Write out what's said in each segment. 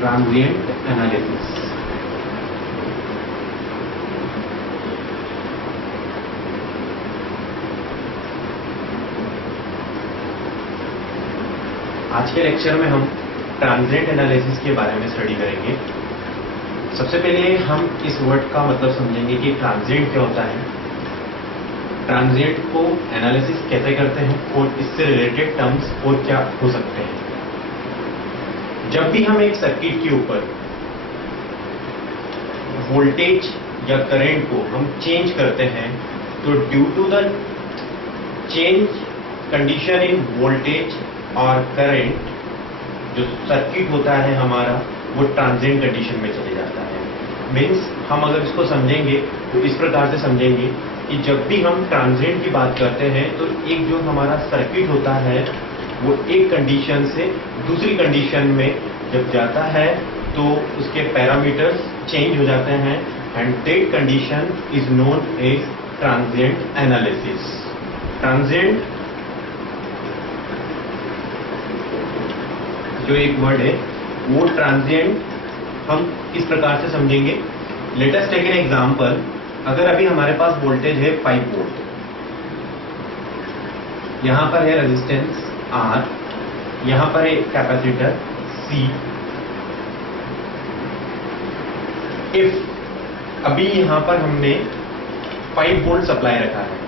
Transient analysis. आज के lecture में हम ट्रांजिएंट एनालिसिस के बारे में स्टडी करेंगे। सबसे पहले हम इस वर्ड का मतलब समझेंगे कि ट्रांजिएंट क्या होता है, ट्रांजिएंट को एनालिसिस कैसे करते हैं और इससे रिलेटेड टर्म्स और क्या हो सकते हैं। जब भी हम एक सर्किट के ऊपर वोल्टेज या करंट को हम चेंज करते हैं तो due to the change condition in voltage और करंट, जो सर्किट होता है हमारा वो ट्रांजिएंट कंडीशन में चले जाता है। मीन्स हम अगर इसको समझेंगे तो इस प्रकार से समझेंगे कि जब भी हम ट्रांजिएंट की बात करते हैं तो एक जो हमारा सर्किट होता है वो एक कंडीशन से दूसरी कंडीशन में जब जाता है तो उसके पैरामीटर्स चेंज हो जाते हैं and that condition is known as transient analysis. Transient जो एक वर्ड है वो ट्रांजिएंट हम इस प्रकार से समझेंगे। Let us take an example. अगर अभी हमारे पास वोल्टेज है 5 वोल्ट, यहां पर है रेजिस्टेंस R, यहां पर है कैपेसिटर C। इफ अभी यहां पर हमने 5 वोल्ट सप्लाई रखा है,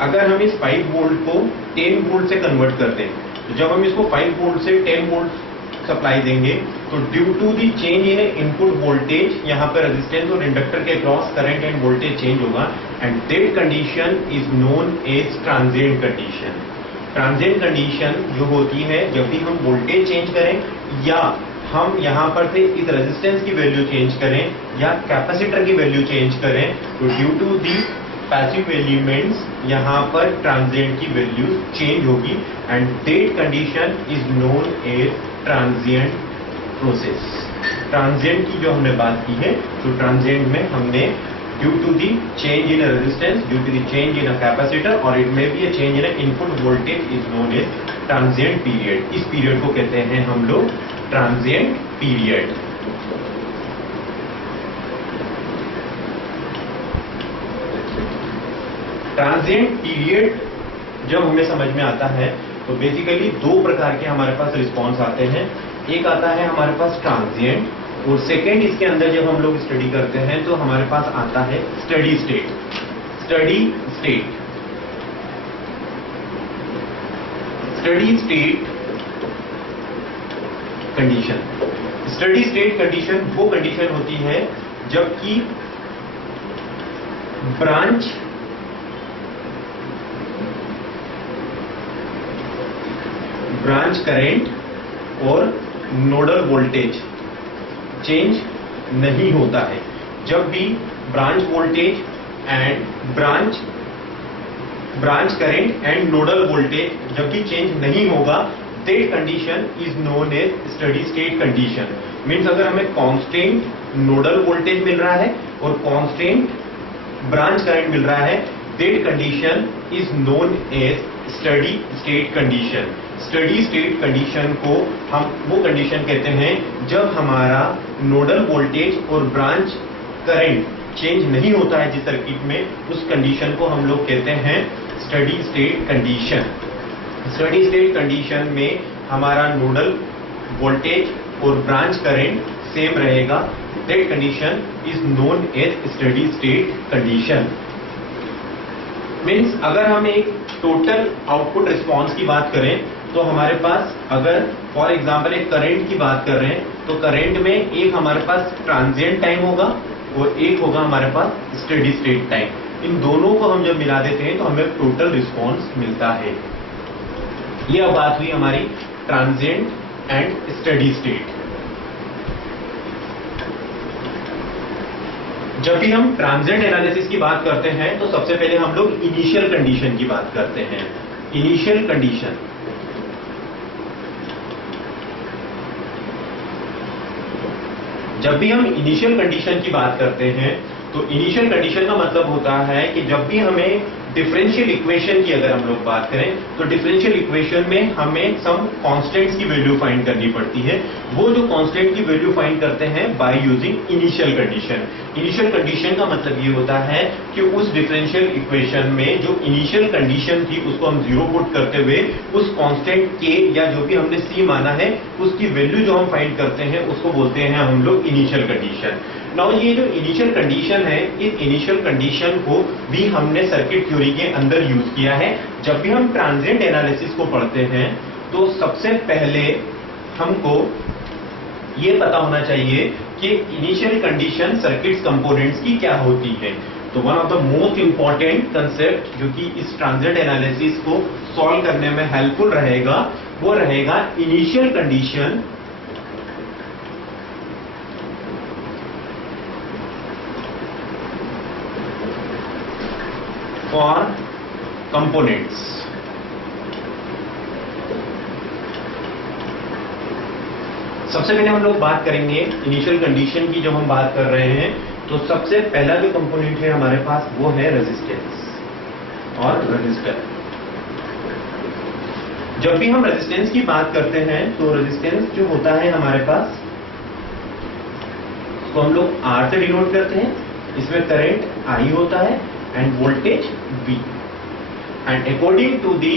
अगर हम इस 5 वोल्ट को 10 वोल्ट से कन्वर्ट कर दें, तो जब हम इसको 5 वोल्ट से 10 वोल्ट सप्लाई देंगे तो due to the change in input voltage, यहाँ पर रेजिस्टेंस और इंडक्टर के cross current and voltage change होगा and that condition is known as transient condition. Transient condition जो होती है जब भी हम वोल्टेज चेंज करें या हम यहाँ पर से इस रेजिस्टेंस की वैल्यू चेंज करें या कैपेसिटर की वैल्यू चेंज करें तो due to the passive elements यहाँ पर ट्रांजिएंट की वैल्यू चेंज होगी and that condition is known as transient process. Transient की जो हमने बात की है तो ट्रांजिएंट में हमने due to the change in resistance, due to the change in capacitor और it may be a change in input voltage is known as transient period. इस पीरियड को कहते हैं हम लोग ट्रांजिएंट पीरियड। ट्रांजिएंट पीरियड जब हमें समझ में आता है तो बेसिकली दो प्रकार के हमारे पास रिस्पॉन्स आते हैं। एक आता है हमारे पास ट्रांजिएंट और सेकेंड इसके अंदर जब हम लोग स्टडी करते हैं तो हमारे पास आता है steady state. Steady state steady state condition. Steady state condition वो कंडीशन होती है जबकि ब्रांच करंट और नोडल वोल्टेज चेंज नहीं होता है। जब भी branch voltage and branch current and nodal voltage जब भी चेंज नहीं होगा that condition is known as steady state condition. Means अगर हमें कांस्टेंट नोडल वोल्टेज मिल रहा है और कांस्टेंट ब्रांच करंट मिल रहा है that condition is known as steady state condition. Steady state condition को हम वो कंडीशन कहते हैं जब हमारा नोडल वोल्टेज और ब्रांच करंट चेंज नहीं होता है जिस सर्किट में, उस कंडीशन को हम लोग कहते हैं steady state condition. Steady state condition में हमारा नोडल वोल्टेज और ब्रांच करंट सेम रहेगा। That condition is known as steady state condition. Means अगर हम एक टोटल आउटपुट रिस्पॉन्स की बात करें तो हमारे पास अगर फॉर एग्जांपल एक करंट की बात कर रहे हैं तो करंट में एक हमारे पास ट्रांजिएंट टाइम होगा और एक होगा हमारे पास स्टडी स्टेट टाइम। इन दोनों को हम जब मिला देते हैं तो हमें टोटल रिस्पॉन्स मिलता है। ये अब बात हुई हमारी ट्रांजिएंट एंड स्टडी स्टेट। जब भी हम ट्रांजिएंट एनालिसिस की बात करते हैं तो सबसे पहले हम लोग इनिशियल कंडीशन की बात करते हैं। इनिशियल कंडीशन जब भी हम इनिशियल कंडीशन की बात करते हैं तो इनिशियल कंडीशन का मतलब होता है कि जब भी हमें डिफरेंशियल इक्वेशन की अगर हम लोग बात करें तो डिफरेंशियल इक्वेशन में हमें सम कांस्टेंट्स की वैल्यू फाइंड करनी पड़ती है। वो जो कांस्टेंट की वैल्यू फाइंड करते हैं by using initial condition. Initial condition का मतलब ये होता है कि उस डिफरेंशियल इक्वेशन में जो इनिशियल कंडीशन थी उसको हम जीरो पुट करते हुए उस कांस्टेंट के या जो भी हमने सी माना है उसकी वैल्यू जो हम फाइंड करते हैं उसको बोलते हैं हम लोग इनिशियल कंडीशन। नाउ ये जो इनिशियल कंडीशन है, इस इनिशियल कंडीशन को भी हमने सर्किट थ्योरी के अंदर यूज किया है। जब भी हम ट्रांजिएंट एनालिसिस को पढ़ते हैं तो सबसे पहले हमको ये पता होना चाहिए कि इनिशियल कंडीशन सर्किट्स कंपोनेंट्स की क्या होती है। तो one of the most important concept जो कि इस ट्रांजिएंट एनालिसिस को सॉल्व करने में हेल्पफुल रहेगा वो रहेगा इनिशियल कंडीशन फॉर कंपोनेंट्स। सबसे पहले हम लोग बात करेंगे इनिशियल कंडीशन की। जब हम बात कर रहे हैं तो सबसे पहला जो कंपोनेंट है हमारे पास वो है रेजिस्टेंस और रेजिस्टर। जब भी हम रेजिस्टेंस की बात करते हैं तो रेजिस्टेंस जो होता है हमारे पास तो हम लोग R से डिनोट करते हैं। इसमें करंट I होता है and voltage V। And according to the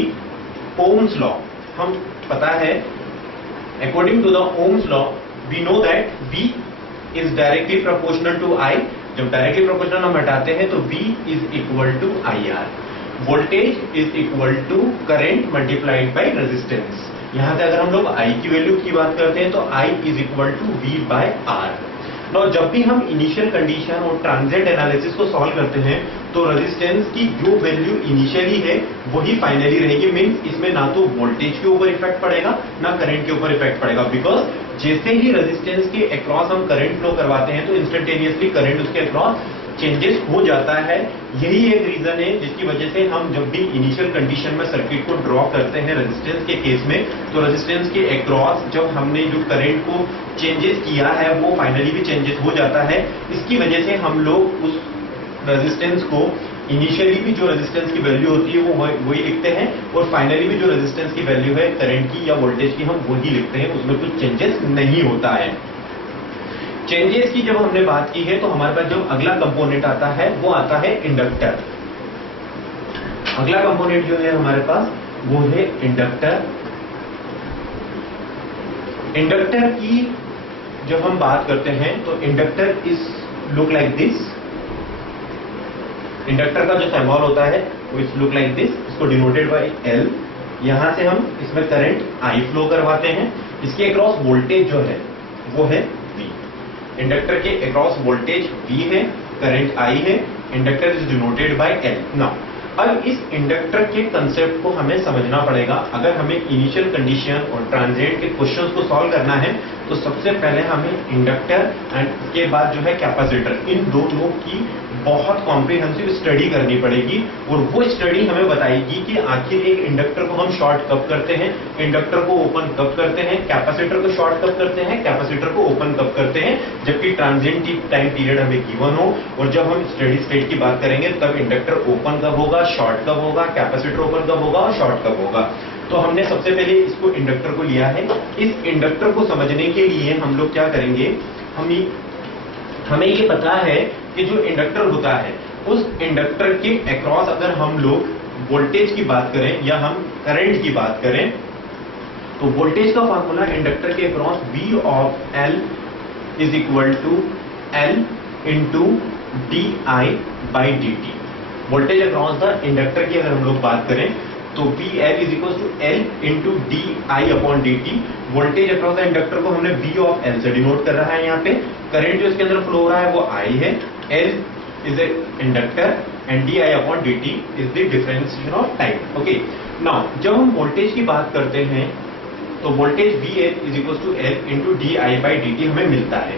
Ohm's law हम पता है according to the Ohm's law we know that V is directly proportional to I। जब डायरेक्टली प्रोपोर्शनल हम हटाते हैं तो V is equal to IR। Voltage is equal to current multiplied by resistance. यहां से अगर हम लोग I की वैल्यू की बात करते हैं तो I is equal to V by R। Now जब भी हम इनिशियल कंडीशन और ट्रांजिएंट एनालिसिस को सॉल्व करते हैं तो रेजिस्टेंस की जो वैल्यू इनिशियली है वही फाइनली रहेगी। मींस इसमें ना तो वोल्टेज के ऊपर इफेक्ट पड़ेगा ना करंट के ऊपर इफेक्ट पड़ेगा। बिकॉज जैसे ही रेजिस्टेंस के अक्रॉस हम करंट फ्लो करवाते हैं तो इंस्टेंटेनियसली करंट उसके अक्रॉस चेंजेस हो जाता है। यही एक रीजन है जिसकी वजह से हम जब भी इनिशियल कंडीशन में सर्किट को ड्रॉ करते हैं रेजिस्टेंस के केस में तो रेजिस्टेंस के अक्रॉस जब हमने जो करंट को चेंजेस किया है वो फाइनली भी चेंजेस हो जाता है। इसकी वजह से हम लोग उस रेजिस्टेंस को इनिशियली भी जो रेजिस्टेंस की वैल्यू होती है वो वही लिखते हैं और फाइनली भी जो रेजिस्टेंस की वैल्यू है करंट की या वोल्टेज की हम वही लिखते हैं। उसमें कुछ चेंजेस नहीं होता है। चेंजेस की जब हमने बात की है तो हमारे पास जो अगला कंपोनेंट आता है वो आता है इंडक्टर। अगला कंपोनेंट जो है हमारे पास वो है इंडक्टर। इंडक्टर की जब हम बात करते हैं तो inductor is look like this. Inductor का जो सिंबल होता है वो इज लुक लाइक दिस। इसको डिनोटेड बाय L। यहां से हम इसमें करंट I फ्लो करवाते हैं। इसके अक्रॉस वोल्टेज जो है वो है V। इंडक्टर के अक्रॉस वोल्टेज V है, करंट I है। Inductor is denoted by L। Now अब इस इंडक्टर के कंसेप्ट को हमें समझना पड़ेगा। अगर हमें इनिशियल कंडीशन और ट्रांजिएंट के क्वेश्चंस को सॉल्व करना है तो सबसे पहले हमें इंडक्टर एंड उसके बाद जो है कैपेसिटर, इन दोनों की बहुत कॉम्प्रिहेंसिव स्टडी करनी पड़ेगी। और वो स्टडी हमें बताएगी कि आखिर एक इंडक्टर को हम शॉर्ट कब करते हैं, इंडक्टर को ओपन कब करते हैं, कैपेसिटर को शॉर्ट कब करते हैं, कैपेसिटर को ओपन कब करते हैं, जबकि ट्रांजिएंट टाइम पीरियड हमें गिवन हो। और जब हम स्टेडी स्टेट की बात करेंगे तब इंडक्टर ओपन कब होगा, शॉर्ट कब होगा, कैपेसिटर ओपन कब होगा और शॉर्ट कब होगा। तो हमने सबसे पहले इसको इंडक्टर को लिया है। इस इंडक्टर को समझने के लिए हम लोग क्या करेंगे, हमें ये पता है कि जो इंडक्टर होता है उस इंडक्टर के अक्रॉस अगर हम लोग वोल्टेज की बात करें या हम करंट की बात करें तो वोल्टेज का फार्मूला इंडक्टर के across V of L is equal to L into DI by dt। Voltage across the inductor की अगर हम लोग बात करें तो VL is equal to L into DI upon dt। Voltage across the inductor को हमने V ऑफ L से डिनोट कर रहा है। यहाँ पे करंट जो इसके अंदर फ्लो हो रहा है वो I है। L is a inductor and DI upon dt is the differentiation of time. Okay, now जब हम वोल्टेज की बात करते हैं तो voltage VL is equal to L into DI by dt हमें मिलता है।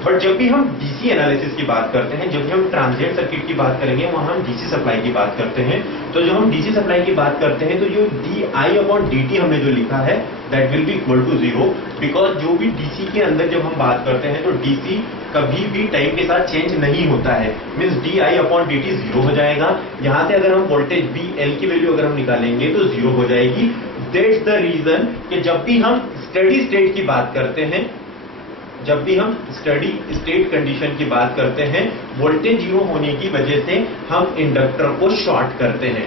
बट जब भी हम डीसी एनालिसिस की बात करते हैं, जब भी हम ट्रांजिएंट सर्किट की बात करेंगे, वहां हम डीसी सप्लाई की बात करते हैं। तो जब हम डीसी सप्लाई की बात करते हैं तो जो di/dt हमने जो लिखा है that will be equal to 0, because जो भी डीसी के अंदर जब हम बात करते हैं तो डीसी कभी भी टाइम के साथ चेंज नहीं होता है, मींस di/dt 0 हो जाएगा। यहां से अगर हम वोल्टेज VL की वैल्यू अगर हम निकालेंगे तो 0 हो जाएगी। दैट्स द रीजन कि जब भी हम स्टेडी स्टेट की बात करते हैं, जब भी हम स्टेडी स्टेट कंडीशन की बात करते हैं, वोल्टेज 0 होने की वजह से हम इंडक्टर को शॉर्ट करते हैं,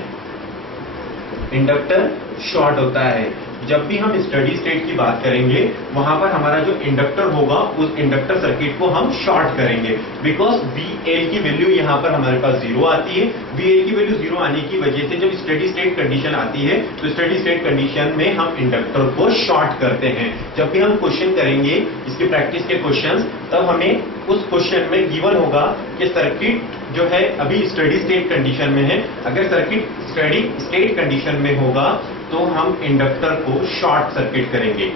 इंडक्टर शॉर्ट होता है। जब भी हम स्टेडी स्टेट की बात करेंगे, वहां पर हमारा जो इंडक्टर होगा उस इंडक्टर सर्किट को हम शॉर्ट करेंगे, बिकॉज VL की वैल्यू यहां पर हमारे पास 0 आती है। VL की वैल्यू 0 आने की वजह से जब स्टेडी स्टेट कंडीशन आती है तो स्टेडी स्टेट कंडीशन में हम इंडक्टर को शॉर्ट करते हैं। जब भी हम क्वेश्चन करेंगे इसकी प्रैक्टिस के क्वेश्चंस, तब हमें उस क्वेश्चन में गिवन होगा कि सर्किट जो है अभी स्टेडी स्टेट कंडीशन में है। अगर सर्किट स्टेडी स्टेट कंडीशन में होगा तो हम इंडक्टर को शॉर्ट सर्किट करेंगे।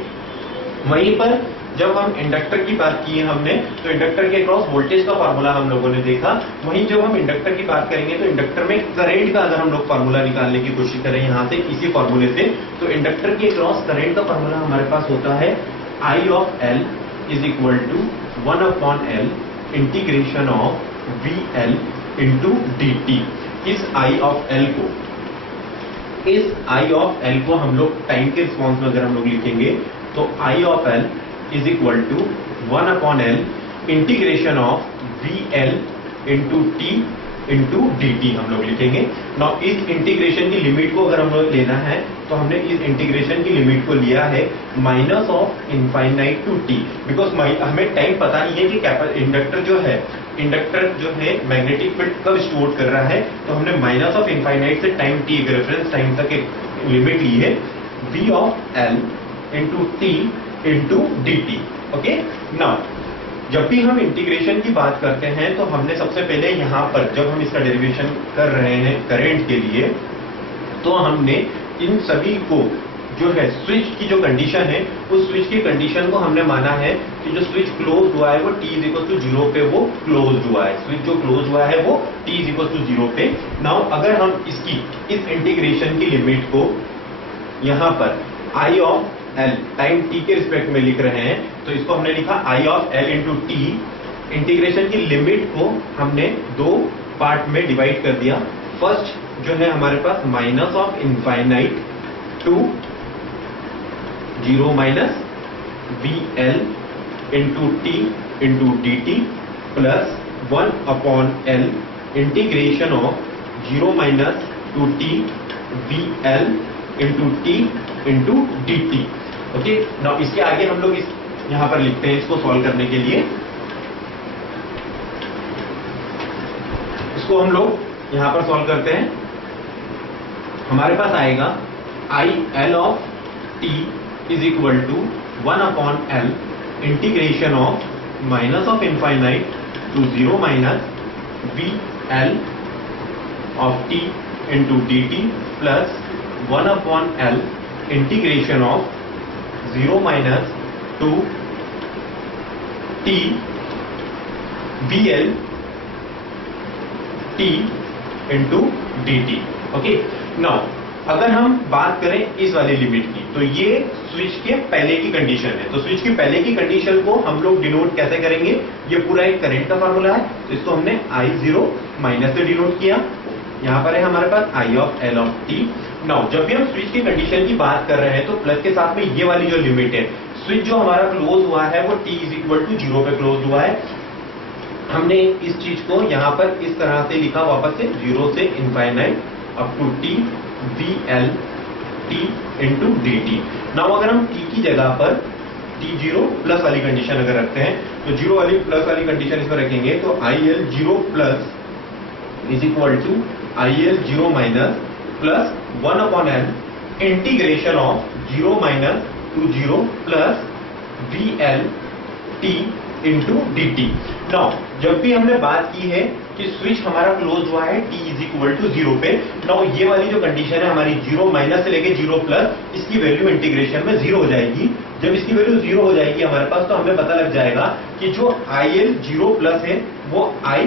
वहीं पर जब हम इंडक्टर की बात की है हमने, तो इंडक्टर के अक्रॉस वोल्टेज का फार्मूला हम लोगों ने देखा। वहीं जब हम इंडक्टर की बात करेंगे तो इंडक्टर में करंट का अगर हम लोग फार्मूला निकालने की कोशिश करें यहां से इसी फार्मूले से, तो इंडक्टर के अक्रॉस करंट का फार्मूला हमारे पास होता है I/L is equal to 1/L integration of VL into dt। इस I/L को हम लोग टाइम के रिस्पॉन्स में अगर हम लोग लिखेंगे तो I/L is equal to 1/L integration of VL into t into dt हम लोग लिखेंगे। नाउ इस इंटीग्रेशन की लिमिट को अगर हम लोग लेना है तो हमने इस इंटीग्रेशन की लिमिट को लिया है minus of infinite to t, because हमें टाइम पता नहीं है कि इंडक्टर जो है मैग्नेटिक फील्ड कब स्टोर कर रहा है, तो हमने माइनस ऑफ इनफाइनाइट से टाइम t एक रेफरेंस टाइम तक एक लिमिट ली है, V/L into t into dt। Okay, now जब भी हम इंटीग्रेशन की बात करते हैं तो हमने सबसे पहले यहां पर जब हम इसका डेरिवेशन कर रहे हैं करंट के लिए, तो हमने इन सभी को जो है स्विच की जो कंडीशन है उस स्विच की कंडीशन को हमने माना है कि जो स्विच क्लोज हुआ है वो t=0 पे वो क्लोज हुआ है। स्विच जो क्लोज हुआ है वो t=0 पे। नाउ अगर हम इसकी इस इंटीग्रेशन की लिमिट को यहां पर I/L टाइम t के रिस्पेक्ट में लिख रहे हैं, तो इसको हमने लिखा I/L इंटू t। इंटीग्रेशन की लिमिट को हमने दो पार्ट में डिवाइड कर दिया। फर्स्ट जो है हमारे पास minus of infinite to 0 minus VL into t into dt plus 1/L integration of 0 minus to t VL into t into dt। Okay, now इसके आगे हम लोग इस यहां पर लिखते हैं इसको सॉल्व करने के लिए। इसको हम लोग यहां पर सॉल्व करते हैं, हमारे पास आएगा I/L of t is equal to 1/L integration of minus of infinite to 0 minus VL of t into dt plus 1/L integration of 0 minus to t VL t into dt। Okay, now अगर हम बात करें इस वाली limit की, तो ये switch के पहले की कंडीशन है। तो स्विच की पहले की कंडीशन को हम लोग डिनोट कैसे करेंगे, ये पूरा एक करंट का फार्मूला है, तो इसको हमने I0 माइनस से डिनोट किया। यहाँ पर है हमारे पास I/L ऑफ t। नाउ जब भी हम स्विच की कंडीशन की बात कर रहे हैं तो प्लस के साथ में ये वाली जो लिमिट है, स्विच जो हमारा क्लोज हुआ है वो t=0 पे क्लोज हुआ है। हमने इस चीज को यहाँ पर इस तरह से लिखा वापस से 0 से infinite up to t VL t into dt। Now अगर हम t की जगह पर t0 प्लस वाली कंडीशन अगर रखते हैं तो 0 वाली प्लस वाली कंडीशन इसमें रखेंगे तो IL0 plus is equal to IL0 minus plus 1/L integration of 0 minus to 0 plus VL t into dt। Now जब भी हमने बात की है कि स्विच हमारा क्लोज हुआ है t इज इक्वल टू 0 पे। नाउ ये वाली जो कंडीशन है हमारी 0 माइनस से लेके 0 प्लस, इसकी वैल्यू इंटीग्रेशन में 0 हो जाएगी। जब इसकी वैल्यू 0 हो जाएगी हमारे पास, तो हमें पता लग जाएगा कि जो IL 0 प्लस है वो I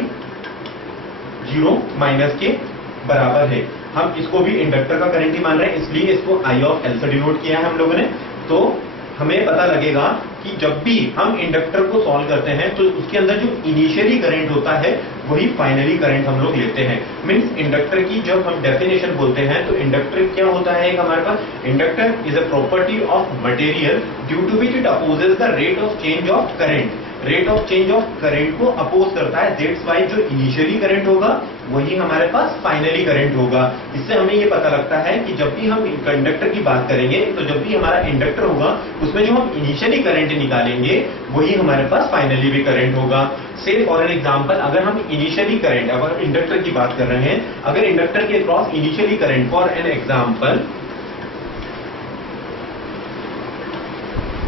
0 माइनस के बराबर है। हम इसको भी इंडक्टर का करंट ही मान रहे हैं, इसलिए इसको I ऑफ L से डिनोट किया है हम लोगों ने। तो हमें पता लगेगा कि जब भी हम इंडक्टर को सॉल्व करते हैं तो उसके अंदर जो इनिशियली करंट होता है वही फाइनली करंट हम लोग लेते हैं। मींस इंडक्टर की जब हम डेफिनेशन बोलते हैं तो इंडक्टर क्या होता है, एक हमारे पास inductor is a property of material due to which it opposes the rate of change of current. Rate of change of current को अपोज करता है, दैट्स व्हाई जो इनिशियली करंट होगा वही हमारे पास फाइनली करंट होगा। इससे हमें ये पता लगता है कि जब भी हम कंडक्टर की बात करेंगे तो जब भी हमारा इंडक्टर होगा उसमें जो हम इनिशियली करंट निकालेंगे वही हमारे पास फाइनली भी करंट होगा। से फॉर एन एग्जांपल, अगर हम इनिशियली करंट, अगर इंडक्टर की बात कर रहे हैं, अगर इंडक्टर के across initially current for an example,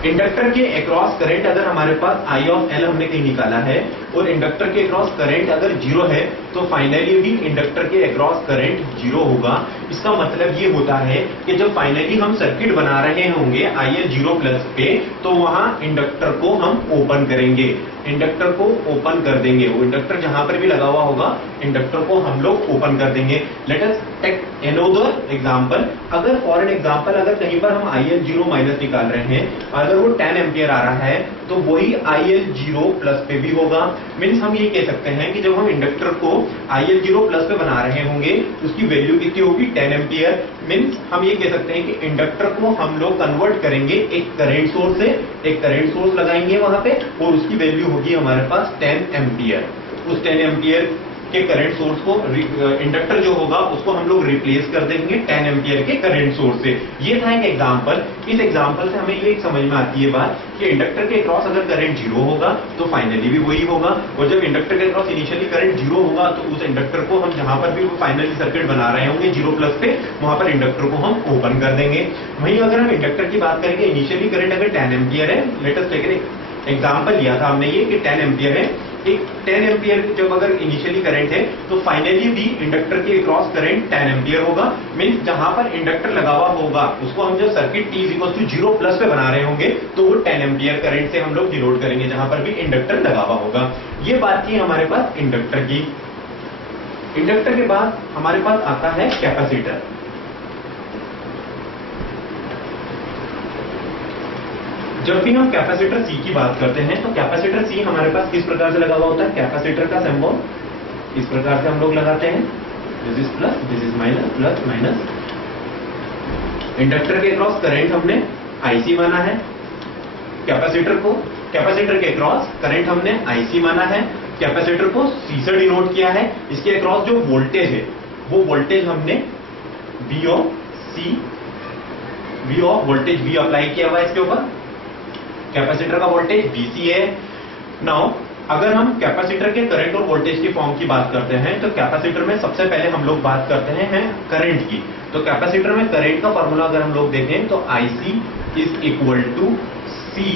inductor के अक्रॉस करंट अगर हमारे पास I ऑफ L हमने कहीं निकाला है और इंडक्टर के अक्रॉस करंट अगर 0 है तो फाइनली भी इंडक्टर के अक्रॉस करंट 0 होगा। इसका मतलब ये होता है कि जब फाइनली हम सर्किट बना रहे होंगे IL 0 प्लस पे, तो वहां इंडक्टर को हम ओपन करेंगे, इंडक्टर को ओपन कर देंगे। वो इंडक्टर जहां पर भी लगा हुआ होगा इंडक्टर को हम लोग ओपन कर देंगे। Let us take another example. अगर फॉर एन एग्जांपल अगर कहीं पर हम IL 0 माइनस निकाल रहे हैं, अगर वो 10 एम्पियर आ रहा है तो वही IL 0 प्लस पे भी होगा। मीन्स हम ये कह सकते हैं कि जब हम इंडक्टर को IL 0 प्लस पे बना रहे होंगे उसकी वैल्यू कितनी होगी, 10 एम्पियर। मीन्स हम ये कह सकते हैं कि इंडक्टर को हम लोग कन्वर्ट करेंगे एक करंट सोर्स से, एक करंट सोर्स लगाएंगे वहां पे और उसकी वैल्यू होगी हमारे पास 10 एम्पियर। उस 10 एम्पियर के करंट सोर्स को इंडक्टर जो होगा उसको हम लोग रिप्लेस कर देंगे 10 एम्पियर के करंट सोर्स से। ये था एक एग्जांपल। इस एग्जांपल से हमें ये समझ में आती है बात कि इंडक्टर के अक्रॉस अगर करंट 0 होगा तो फाइनली भी वही होगा, और जब इंडक्टर के अक्रॉस इनिशियली करंट 0 होगा तो उस इंडक्टर को हम जहां पर भी वो फाइनली सर्किट बना रहे होंगे 0 प्लस पे, वहां पर इंडक्टर को हम ओपन कर देंगे। वहीं अगर हम इंडक्टर की बात करेंगे, इनिशियली करंट अगर 10 एम्पियर है, लेट अस टेक एग्जांपल लिया था हमने ये कि 10 एम्पियर है, एक 10 एम्पियर जब अगर इनिशियली करंट है तो फाइनली भी इंडक्टर के क्रॉस करंट 10 एम्पियर होगा। मींस जहां पर इंडक्टर लगा हुआ होगा उसको हम जब सर्किट t 0 प्लस पे बना रहे होंगे तो वो 10 एम्पियर करंट से हम लोग डिनोट करेंगे जहां पर भी इंडक्टर लगा हुआ होगा। ये बात थी हमारे पास इंडक्टर की। इंडक्टर के बाद हमारे पास आता है कैपेसिटर। जब भी हम कैपेसिटर C की बात करते हैं तो कैपेसिटर C हमारे पास किस प्रकार से लगा हुआ होता है, कैपेसिटर का सिंबल इस प्रकार से हम लोग लगाते हैं, this is plus, this is minus, plus minus. Inductor के क्रॉस करंट हमने IC माना है, कैपेसिटर के क्रॉस करंट हमने IC माना है, कैपेसिटर को C से डिनोट किया है। इसके क्रॉस जो वोल्टेज है वो वोल्टेज हमने V of voltage V apply किया हुआ है इसके ऊपर। कैपेसिटर का वोल्टेज VC है। नाउ अगर हम कैपेसिटर के करंट और वोल्टेज की फॉर्म की बात करते हैं तो कैपेसिटर में सबसे पहले हम लोग बात करते हैं करंट की। तो कैपेसिटर में करंट का फॉर्मूला अगर हम लोग देखें तो IC is equal to C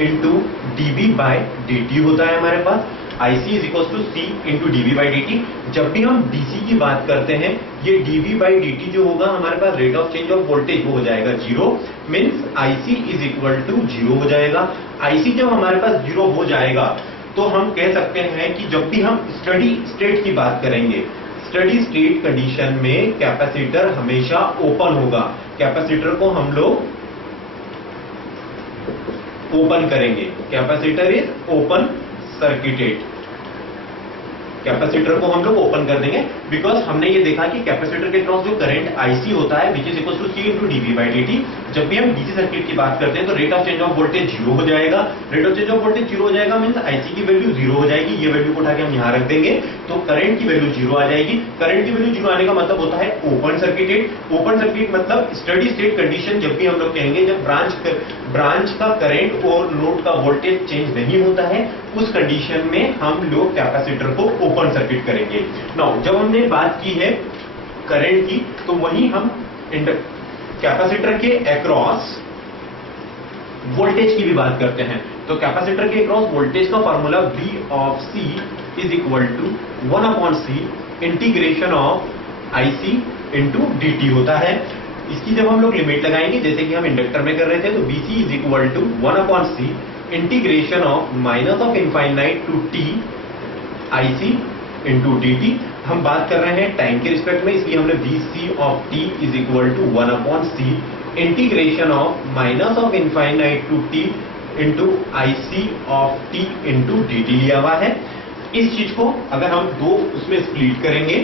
into dV/dt होता है हमारे पास। IC is equal to C into dV/dt। जब भी हम DC की बात करते हैं ये dV/dt जो होगा हमारे पास rate of change of voltage वो हो जाएगा 0। Means IC is equal to 0 हो जाएगा। IC जब हमारे पास 0 हो जाएगा तो हम कह सकते हैं कि जब भी हम स्टडी स्टेट की बात करेंगे, स्टडी स्टेट कंडीशन में कैपेसिटर हमेशा ओपन होगा। कैपेसिटर को हम लोग ओपन करेंगे, capacitor is open circuited. Capacitor को हम लोग ओपन कर देंगे बिकॉज हमने ये देखा कि कैपेसिटर के क्रॉस जो करंट IC होता है which is equal to C into dV/dt। जब भी हम DC सर्किट की बात करते हैं तो rate of change of voltage 0 हो जाएगा। Rate of change of voltage 0 हो जाएगा मींस IC की वैल्यू 0 हो जाएगी। ये वैल्यू को उठा के हम यहाँ रख देंगे तो करंट की वैल्यू 0 आ जाएगी। करंट की वैल्यू 0 आने का मतलब होता है ओपन सर्किटेड। ओपन सर्किट मतलब स्टडी स्टेट कंडीशन जब भी हम लोग कहेंगे जब ब्रांच का करंट और लोड का वोल्टेज चेंज नहीं होता है उस कंडीशन में हम लोग कैपेसिटर को ओपन सर्किट करेंगे। नाउ जब हमने बात की है करंट की तो वहीं हम कैपेसिटर के अक्रॉस वोल्टेज की भी बात करते हैं। तो तो कैपेसिटर के अक्रॉस वोल्टेज का formula V of C is equal to 1 upon C integration of IC into dt होता है। इसकी जब हम लोग लिमिट लगाएंगे जैसे कि हम इंडक्टर में कर रहे थे, तो VC is equal to 1 upon C integration of minus of infinite to t IC into dt। हम बात कर रहे हैं टाइम के रिस्पेक्ट में, इसलिए हमने VC of t is equal to 1 upon C integration of minus of infinite to t into IC of t into dt लिया हुआ है। इस चीज को अगर हम दो उसमें स्प्लिट करेंगे,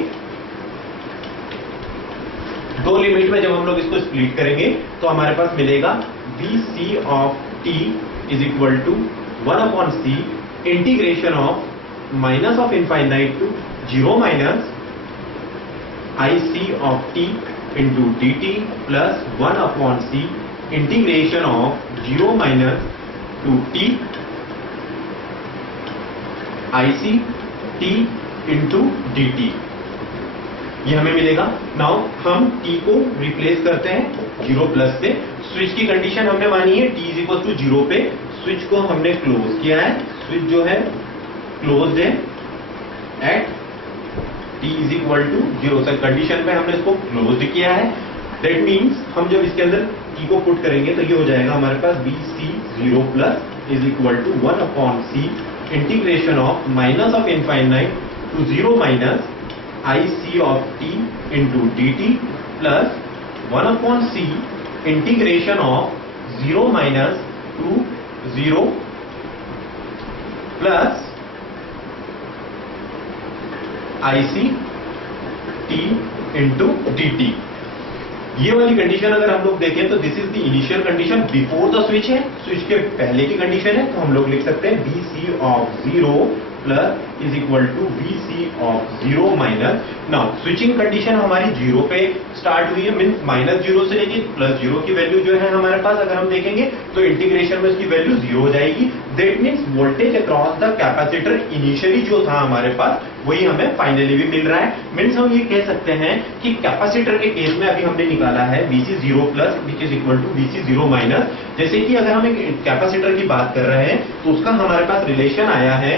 दो लिमिट में जब हम लोग इसको स्प्लिट करेंगे तो हमारे पास मिलेगा VC of t is equal to 1 upon C integration of minus of infinite to 0 minus IC of t into dt plus 1 upon C integration of 0 minus to t IC t into dt, ये हमें मिलेगा। Now हम t को replace करते हैं 0 plus से। Switch की condition हमने मानी है t इज इक्वल टू 0 पे, स्विच को हमने क्लोज किया है, स्विच जो है क्लोज्ड है at t is equal to 0 से कंडीशन पे हमने इसको क्लोज्ड किया है। दैट मीन्स हम जब इसके अंदर t को पुट करेंगे तो ये हो जाएगा हमारे पास VC 0 plus is equal to 1 upon C integration of minus of infinite to 0 minus IC of t into dt plus 1 upon C integration of 0 minus to 0 plus IC t into dt। ये वाली condition अगर हम लोग देखें तो this is the initial condition before the switch है, switch के पहले की कंडीशन है, तो हम लोग लिख सकते हैं VC of 0 plus is equal to VC of 0 minus. Now switching condition हमारी 0 पे स्टार्ट हुई है, मींस माइनस 0 से लेके प्लस 0 की वैल्यू जो है हमारे पास अगर हम देखेंगे तो इंटीग्रेशन में उसकी वैल्यू 0 हो जाएगी। That means voltage across the capacitor initially जो था हमारे पास वही हमें फाइनली भी मिल रहा है। मींस हम ये कह सकते हैं कि कैपेसिटर के केस में अभी हमने निकाला है VC 0 plus which is equal to VC 0 minus. जैसे कि अगर हम एक कैपेसिटर की बात कर रहे हैं तो उसका हमारे पास रिलेशन आया है,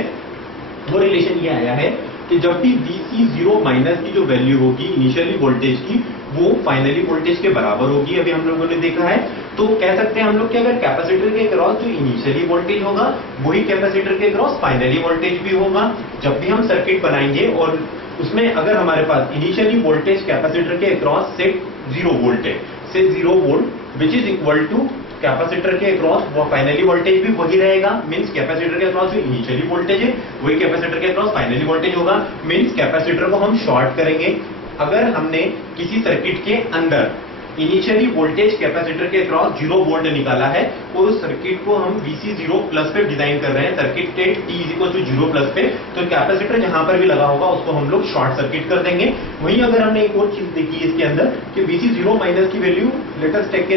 वो रिलेशन ये आया है कि जब भी VC 0 माइनस की जो वैल्यू होगी इनिशियली वोल्टेज की वो फाइनली वोल्टेज के बराबर होगी, अभी हम लोगों ने देखा है। तो कह सकते हैं हम लोग कि अगर कैपेसिटर के क्रॉस जो इनिशियली वोल्टेज होगा वही कैपेसिटर के क्रॉस फाइनली वोल्टेज भी होगा। जब भी हम सर्किट बनाएंगे और उसमें अगर हमारे पास इनिशियली वोल्टेज कैपेसिटर के अक्रॉस सेट 0 वोल्ट है, से 0 volt which is equal to capacitor के अक्रॉस वो फाइनली वोल्टेज भी वही रहेगा। मींस कैपेसिटर के अक्रॉस जो इनिशियली वोल्टेज है वही कैपेसिटर के अक्रॉस फाइनली वोल्टेज होगा। मींस कैपेसिटर को हम शॉर्ट करेंगे। अगर हमने किसी सर्किट के अंदर इनिशियली वोल्टेज कैपेसिटर के अक्रॉस 0 वोल्ट निकाला है और उस सर्किट को हम VC 0 प्लस पे डिजाइन कर रहे हैं, सर्किट के t is equal to 0 plus पे, तो कैपेसिटर जहां पर भी लगा होगा उसको हम लोग शॉर्ट सर्किट कर देंगे। वहीं अगर हमने एक और चीज देखी इसके अंदर कि VC 0 माइनस की value let us take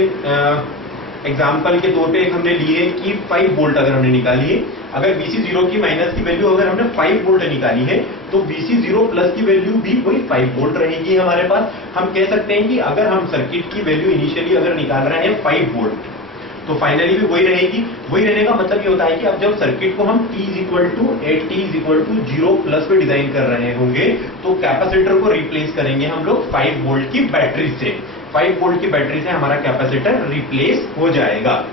example के तौर पे एक हमने लिए कि 5 वोल्ट अगर हमने निकाली है, अगर VC 0 की माइनस की वैल्यू अगर हमने 5 वोल्ट निकाली है तो VC 0 प्लस की वैल्यू भी वही 5 वोल्ट रहेगी हमारे पास। हम कह सकते हैं कि अगर हम सर्किट की वैल्यू इनिशियली अगर निकाल रहे हैं 5 वोल्ट तो फाइनली भी वही रहेगी। वही रहने का मतलब ये होता है कि अब जब सर्किट को हम t is equal to 0 plus पे डिजाइन कर रहे होंगे तो कैपेसिटर को रिप्लेस करेंगे हम लोग 5 वोल्ट की बैटरी से। 5 वोल्ट की बैटरी से हमारा कैपेसिटर रिप्लेस हो जाएगा।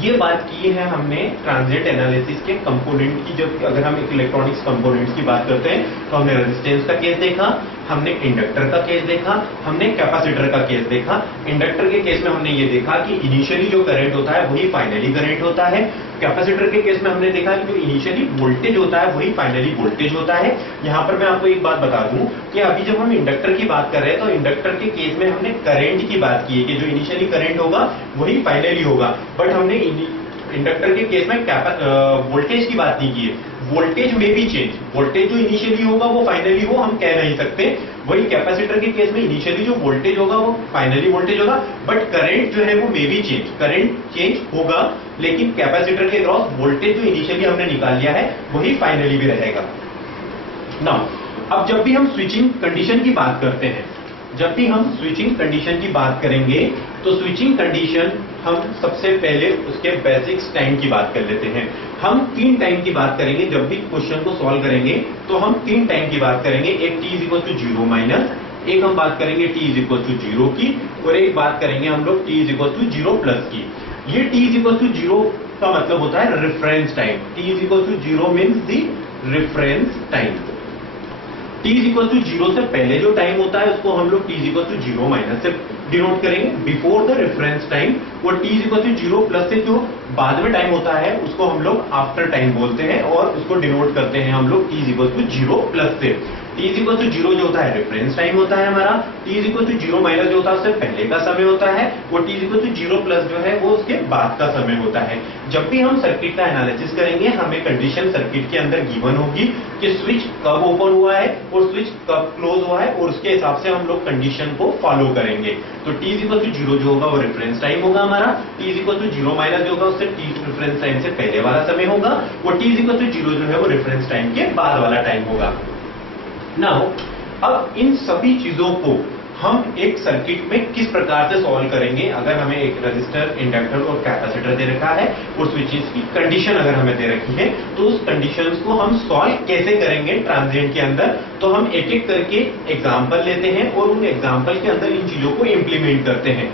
ये बात की है हमने ट्रांजिएंट एनालिसिस के कंपोनेंट की। जब अगर हम इलेक्ट्रॉनिक्स कंपोनेंट्स की बात करते हैं तो हमने रेजिस्टेंस का केस देखा, हमने इंडक्टर का केस देखा, हमने कैपेसिटर का केस देखा। इंडक्टर के केस में हमने ये देखा कि इनिशियली जो करंट होता है वही फाइनली करंट होता है। कैपेसिटर के केस में हमने देखा कि जो इनिशियली वोल्टेज होता है वही फाइनली वोल्टेज होता है। यहाँ पर मैं आपको एक बात बता दूं कि अभी जब हम इंडक्टर की बात कर रहे हैं तो इंडक्टर के केस में हमने करंट की बात की है कि जो इनिशियली करंट होगा वही फाइनली होगा, बट हमने इंडक्टर के केस में वोल्टेज की बात नहीं की है। वोल्टेज में भी चेंज, वोल्टेज जो इनिशियली होगा वो फाइनली हो हम कह नहीं सकते। वही कैपेसिटर के केस में इनिशियली जो वोल्टेज होगा वो फाइनली वोल्टेज होगा, बट करंट जो है वो may be change, current change होगा, लेकिन कैपेसिटर के क्रॉस वोल्टेज जो इनिशियली हमने निकाल लिया है वही फाइनली भी रहेगा। नाउ अब जब भी हम स्विचिंग कंडीशन की बात करते हैं, जब भी हम स्विचिंग कंडीशन की बात करेंगे तो स्विचिंग कंडीशन हम सबसे पहले उसके बेसिक्स टाइम की बात कर लेते हैं। हम 3 टाइम की बात करेंगे जब भी क्वेश्चन को सॉल्व करेंगे, तो हम 3 टाइम की बात करेंगे। एक t = 0 माइनस, एक हम बात करेंगे t = 0 की, और एक बात करेंगे हम लोग t = 0 प्लस की। ये t = 0 का मतलब होता है reference time. t = 0 means the reference time. t = 0 से पहले जो टाइम होता है उसको हम लोग t = 0 माइनस से डिनोट करेंगे, बिफोर द रेफरेंस टाइम। और t = 0 प्लस से जो बाद में टाइम होता है उसको हम लोग आफ्टर टाइम बोलते हैं, और उसको डिनोट करते हैं हम लोग t = 0 प्लस से। t = 0 जो होता है रेफरेंस टाइम होता है हमारा, t = 0 माइनस जो होता है उससे पहले का समय होता है, और t = 0 प्लस जो है वो उसके बाद का समय होता है। जब भी हम सर्किट का एनालिसिस करेंगे हमें कंडीशन सर्किट के अंदर गिवन होगी कि स्विच कब ओपन हुआ है और स्विच कब क्लोज हुआ है, और उसके हिसाब से हम लोग कंडीशन को फॉलो करेंगे। तो t = 0 जो होगा वो रेफरेंस टाइम होगा हमारा, t = 0 माइनस जो होगा उससे t रेफरेंस टाइम से पहले वाला समय होगा, और t = 0 जो है वो रेफरेंस टाइम के बाद वाला टाइम होगा। नाउ अब इन सभी चीजों को हम एक सर्किट में किस प्रकार से सॉल्व करेंगे। अगर हमें एक रजिस्टर, इंडक्टर और कैपेसिटर दे रखा है और स्विचेस की कंडीशन अगर हमें दे रखी है, तो उस कंडीशंस को हम सॉल्व कैसे करेंगे ट्रांजिएंट के अंदर। तो हम एक एक करके एग्जांपल लेते हैं और उन एग्जांपल के अंदर इन चीजों को इंप्लीमेंट करते हैं।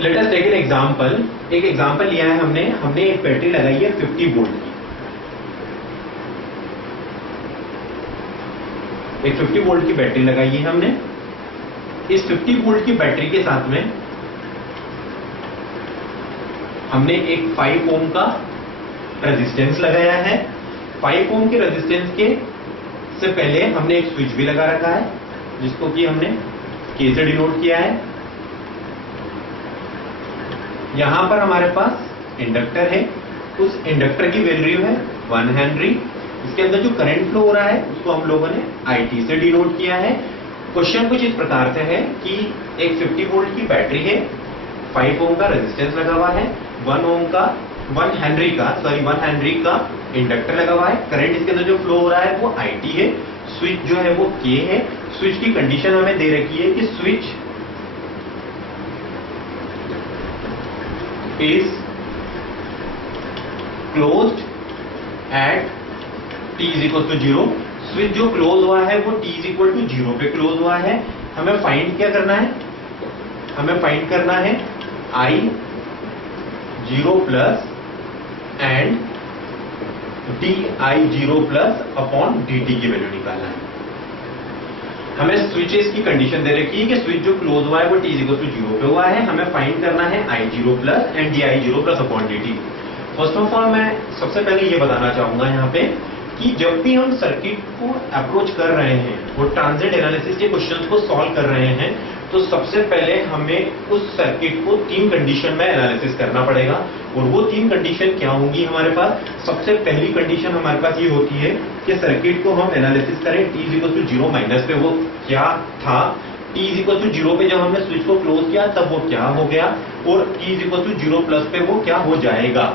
Let us take an example. एक एग्जांपल लिया है हमने एक बैटरी लगाई है 50 वोल्ट की। एक 50 वोल्ट की बैटरी लगाई है हमने। इस 50 वोल्ट की बैटरी के साथ में हमने एक 5 ओम का रेजिस्टेंस लगाया है। 5 ओम के रेजिस्टेंस के से पहले हमने एक स्विच भी लगा रखा है, जिसको कि हमने K से डिनोट किया है। यहां पर हमारे पास इंडक्टर है, उस इंडक्टर की वैल्यू है 1 हेनरी। इसके अंदर जो करंट फ्लो हो रहा है उसको हम लोगों ने IT से डिनोट किया है। क्वेश्चन कुछ इस प्रकार से है कि एक 50 वोल्ट की बैटरी है, 5 ओम का रेजिस्टेंस लगा हुआ है, 1 हेनरी का इंडक्टर लगा हुआ है। करंट इसके अंदर जो फ्लो हो रहा है वो IT है, स्विच जो है वो K है। स्विच की कंडीशन हमें दे रखी है कि switch is closed at t = 0। Switch जो क्लोज हुआ है वो t = 0 पे क्लोज हुआ है। हमें फाइंड क्या करना है? हमें फाइंड करना है I 0 plus and di 0 plus upon dt की वैल्यू निकालना है। हमें स्विचेस की कंडीशन दे रखी है कि स्विच जो क्लोज हुआ है वो t = 0 पे हुआ है। हमें फाइंड करना है I 0 plus and di 0 plus upon dt। First of all मैं सबसे पहले ये बताना चाहूंगा यहाँ पे कि जब भी हम सर्किट को अप्रोच कर रहे हैं और ट्रांजिएंट एनालिसिस के क्वेश्चंस को सॉल्व कर रहे हैं, तो सबसे पहले हमें उस सर्किट को 3 कंडीशन में एनालिसिस करना पड़ेगा। और वो 3 कंडीशन क्या होंगी हमारे पास? सबसे पहली कंडीशन हमारे पास ये होती है कि सर्किट को हम एनालिसिस करें t = 0 माइनस पे वो क्या था, t = 0 पे जब हमने स्विच को क्लोज किया तब वो क्या हो गया, और t = 0 प्लस पे वो क्या हो जाएगा।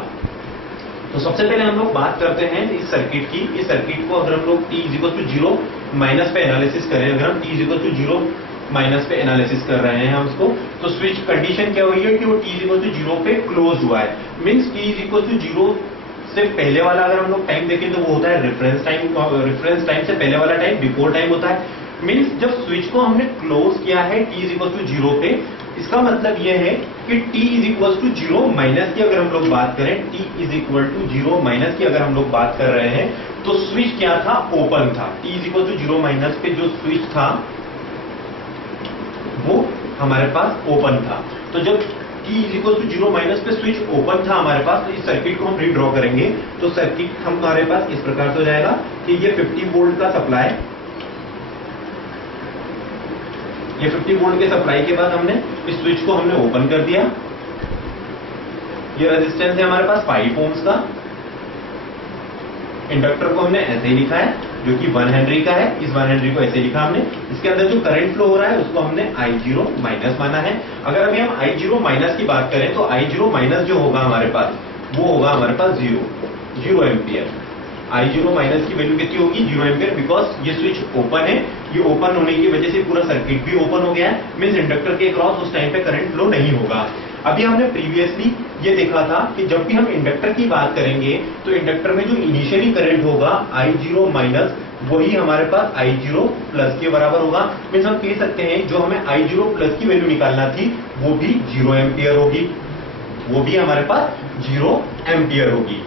तो सबसे पहले हम लोग बात करते हैं इस सर्किट की। इस सर्किट को अगर हम लोग t = 0 माइनस पे एनालिसिस करें, अगर हम t = 0 माइनस पे एनालिसिस कर रहे हैं हम उसको, तो स्विच कंडीशन क्या हुई है कि वो t = 0 पे क्लोज हुआ है। मींस t = 0 से पहले वाला अगर हम लोग टाइम देखें तो वो होता है रेफरेंस टाइम। रेफरेंस टाइम से पहले वाला टाइम बिफोर टाइम होता है। मींस जब स्विच को हमने क्लोज किया है t = 0 पे, इसका मतलब यह है कि t = 0 माइनस की अगर हम लोग बात करें, t = 0 माइनस की अगर हम लोग बात कर रहे हैं, तो स्विच क्या था? ओपन था। t = 0 माइनस पे जो स्विच था वो हमारे पास ओपन था। तो जब t = 0 माइनस पे स्विच ओपन था हमारे पास, तो इस सर्किट को हम रीड्रॉ करेंगे तो सर्किट हमारे पास इस प्रकार से हो जाएगा कि ये 50 वोल्ट का सप्लाई, ये 50 वोल्ट के सप्लाई के बाद हमने इस स्विच को हमने ओपन कर दिया। ये रेजिस्टेंस है हमारे पास 5 ओम्स का। इंडक्टर को हमने ऐसे ही लिखा है जो कि 1 हेनरी का है। इस 1 हेनरी को ऐसे लिखा हमने। इसके अंदर जो करंट फ्लो हो रहा है उसको हमने I0 माइनस माना है। अगर अभी हम I0 माइनस की बात करें तो I0 माइनस जो होगा हमारे पास वो होगा हमारे पास 0 एम्पियर। I0 माइनस की वैल्यू कितनी होगी? 0 एम्पियर, बिकॉज ये स्विच ओपन है। ये ओपन होने की वजह से पूरा सर्किट भी ओपन हो गया है, मींस इंडक्टर के अक्रॉस उस टाइम पे करंट फ्लो नहीं होगा। अभी हमने प्रीवियसली ये देखा था कि जब भी हम इंडक्टर की बात करेंगे तो इंडक्टर में जो इनिशियली करंट होगा I0 माइनस वही हमारे पास I0 प्लस के बराबर होगा। मींस हम कह सकते हैं जो हमें I0 प्लस की वैल्यू निकालना थी वो भी 0 एम्पियर होगी, वो भी हमारे पास 0 एम्पियर होगी।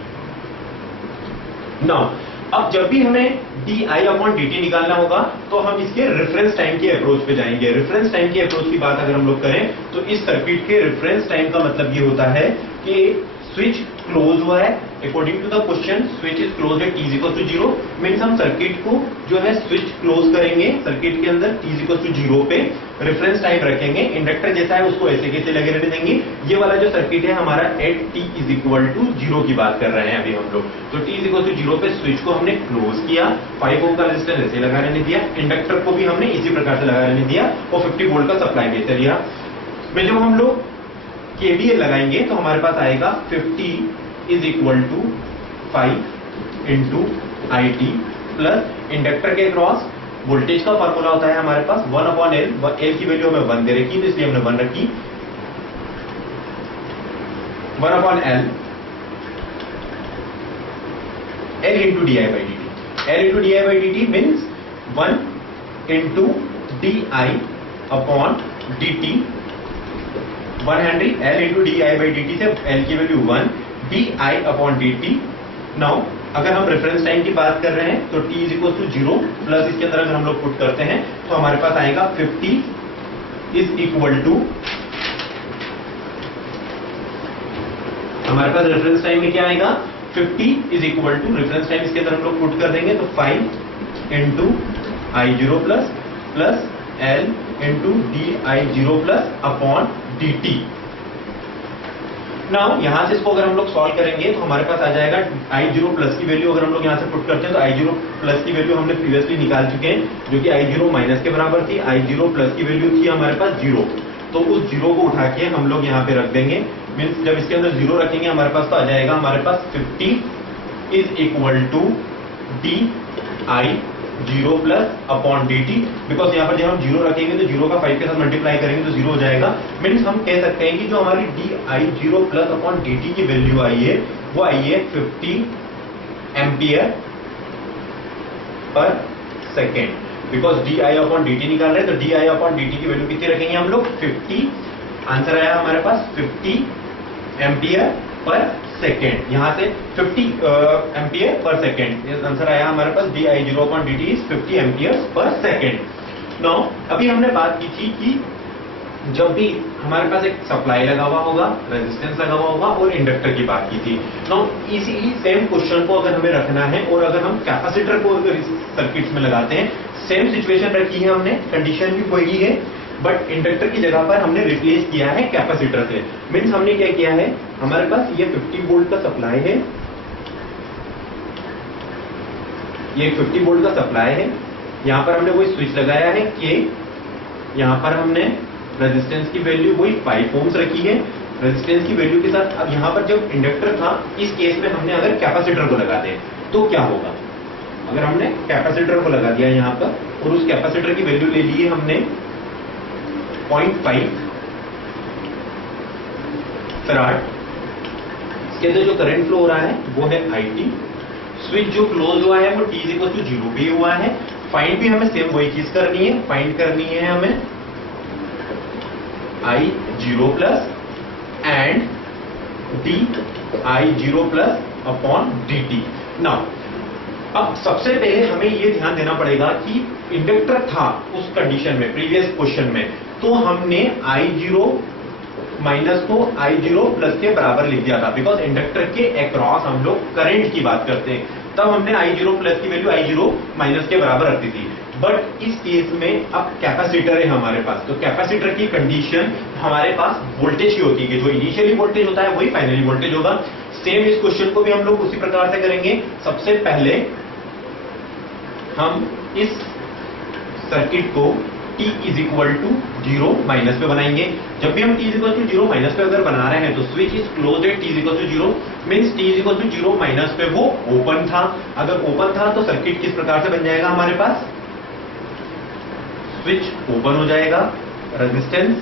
नाउ अब जब भी हमें di/dt निकालना होगा तो हम इसके रेफरेंस टाइम के अप्रोच पे जाएंगे। रेफरेंस टाइम के अप्रोच की बात अगर हम लोग करें तो इस सर्किट के रेफरेंस टाइम का मतलब ये होता है कि स्विच क्लोज हुआ है। According to the question switch is close at t=0, means हम सर्किट को जो है स्विच क्लोज करेंगे सर्किट के अंदर t=0 पे रेफरेंस टाइम रखेंगे। इंडक्टर जैसा है उसको ऐसे कैसे लगे रहने देंगे। ये वाला जो सर्किट है हमारा एट t=0 की बात कर रहे हैं अभी हम लोग। तो t=0 पे स्विच को हमने क्लोज किया, 5 ओम का रेजिस्टेंस ऐसे लगा रहने दिया, इंडक्टर को भी हमने इसी प्रकार से लगा रहने दिया और 50 वोल्ट का सप्लाई देते लिया। में जब हम लोग KVL लगाएंगे तो हमारे पास आएगा 50 is equal to 5 into IT plus inductor के क्रॉस वोल्टेज का फॉर्मूला होता है हमारे पास 1/L। L की वैल्यू हमें 1 दे रखी है इसलिए हमने 1 रखी। 1/L L into di/dt। L into di/dt means 1 into di/dt 1 Henry. L into di/dt से L की वैल्यू 1 di/dt। नाउ अगर हम रेफरेंस टाइम की बात कर रहे हैं तो t=0 प्लस इसके अंदर अगर हम लोग पुट करते हैं तो हमारे पास आएगा 50 इज इक्वल टू, हमारे पास रेफरेंस टाइम में क्या आएगा 50 is equal to reference time इसके अंदर हम लोग पुट कर देंगे तो 5 into I0 plus plus L into di0 plus upon dt। Now यहां से इसको अगर हम लोग सॉल्व करेंगे तो हमारे पास आ जाएगा I0 प्लस की वैल्यू अगर हम लोग यहां से पुट करते हैं तो I0 प्लस की वैल्यू हमने प्रीवियसली निकाल चुके हैं जो कि I0 माइनस के बराबर थी। I0 प्लस की वैल्यू थी हमारे पास 0, तो उस 0 को उठा के हम लोग यहाँ पे रख देंगे। मीन्स जब इसके अंदर 0 रखेंगे हमारे पास तो आ जाएगा हमारे पास 50 is equal to di0 plus upon dt। Because यहाँ पर जब हम 0 रखेंगे तो 0 का 5 के साथ मल्टीप्लाई करेंगे तो 0 हो जाएगा। मीन्स हम कह सकते हैं कि जो हमारी di0 प्लस अपॉन dt की वैल्यू आई है वो आई है 50 ampere per second. Because di/dt निकाल रहे हैं तो di/dt की वैल्यू कितनी रखेंगे हम लोग 50। आंसर आया हमारे पास 50 एम्पियर पर सेकेंड। यहां से 50 एम्पियर पर सेकेंड आंसर आया हमारे पास di/dt is 50 ampere per second. Now अभी हमने बात की थी कि जब भी हमारे पास एक सप्लाई लगा हुआ होगा, रेजिस्टेंस लगा हुआ होगा और इंडक्टर की बात की थी। नाउ इसी सेम क्वेश्चन को अगर हमें रखना है और अगर हम कैपेसिटर को अगर इस सर्किट्स में लगाते हैं, सेम सिचुएशन रखी है हमने, कंडीशन भी वही है, बट इंडक्टर की जगह पर हमने रिप्लेस किया है कैपेसिटर से। मीन्स हमने क्या किया है, हमारे पास ये 50 वोल्ट का सप्लाई है, ये 50 वोल्ट का सप्लाई है। यहां पर हमने वही स्विच लगाया है कि यहां पर हमने रेजिस्टेंस की वैल्यू वही 5 ओम्स रखी है। रेजिस्टेंस की वैल्यू के साथ अब यहां पर जब इंडक्टर था, इस केस में हमने अगर कैपेसिटर को लगा दें तो क्या होगा। अगर हमने कैपेसिटर को लगा दिया यहां पर और उस कैपेसिटर की वैल्यू ले ली हमने 0.5 फैराड, इसके अंदर जो करंट फ्लो हो रहा है वो है IT। स्विच जो क्लोज हुआ है वो t=0 पे हुआ है। फाइंड भी हमें सेम वही चीज करनी है, फाइंड करनी है हमें I0 plus and di0 plus upon dt। Now अब सबसे पहले हमें ये ध्यान देना पड़ेगा कि इंडक्टर था उस कंडीशन में, प्रीवियस क्वेश्चन में, तो हमने I0 माइनस को I0 प्लस के बराबर लिख दिया था। बिकॉज इंडक्टर के अक्रॉस हम लोग करंट की बात करते हैं, तब हमने I0 प्लस की वैल्यू I0 माइनस के बराबर रखती थी। बट इस केस में अब कैपेसिटर है हमारे पास, तो कैपेसिटर की कंडीशन हमारे पास वोल्टेज की होती है कि जो इनिशियली वोल्टेज होता है वही फाइनली वोल्टेज होगा। सेम इस क्वेश्चन को भी हम लोग उसी प्रकार से करेंगे। सबसे पहले हम इस सर्किट को t is equal to 0 minus पे बनाएंगे। जब भी हम t is equal to 0 minus पे अगर बना रहे हैं तो switch is close at t is equal to 0 means t is equal to 0 minus पे वो ओपन था। अगर ओपन था तो सर्किट किस प्रकार से बन जाएगा हमारे पास, स्विच ओपन हो जाएगा, रेजिस्टेंस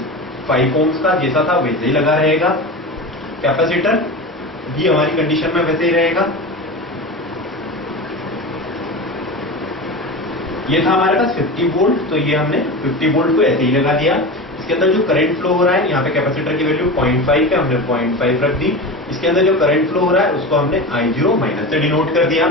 5 ओम्स का जैसा था वैसे ही लगा रहेगा, कैपेसिटर भी हमारी कंडीशन में वैसे ही रहेगा। ये था हमारे पास 50 वोल्ट, तो ये हमने 50 वोल्ट को ऐसे ही लगा दिया। इसके अंदर जो करंट फ्लो हो रहा है, यहाँ पे कैपेसिटर की वैल्यू 0.5 है, हमने 0.5 रख दी। इसके अंदर जो करंट फ्लो हो रहा है उसको हमने I0 माइनस से डिनोट कर दिया।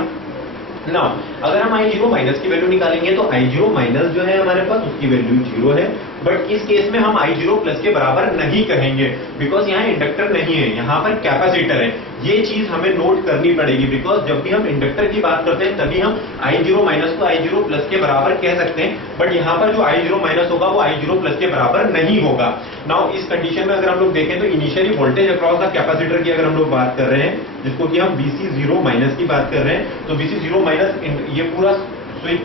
नाउ अगर हम I0 माइनस की वैल्यू निकालेंगे तो I0 माइनस जो है हमारे पास उसकी वैल्यू 0 है, बट इस केस में हम I0 प्लस के बराबर नहीं कहेंगे बिकॉज यहाँ इंडक्टर नहीं है, यहाँ पर कैपेसिटर है। ये चीज हमें नोट करनी पड़ेगी बिकॉज जब भी हम इंडक्टर की बात करते हैं तभी हम I0 माइनस को I0 प्लस के बराबर कह सकते हैं, बट यहाँ पर जो I0 माइनस होगा वो I0 प्लस के बराबर नहीं होगा। नाउ इस कंडीशन में अगर हम लोग देखें तो initially voltage across the capacitor की अगर हम लोग बात कर रहे हैं, जिसको कि हम VC0 माइनस की बात कर रहे हैं, तो VC0 माइनस ये पूरा स्विच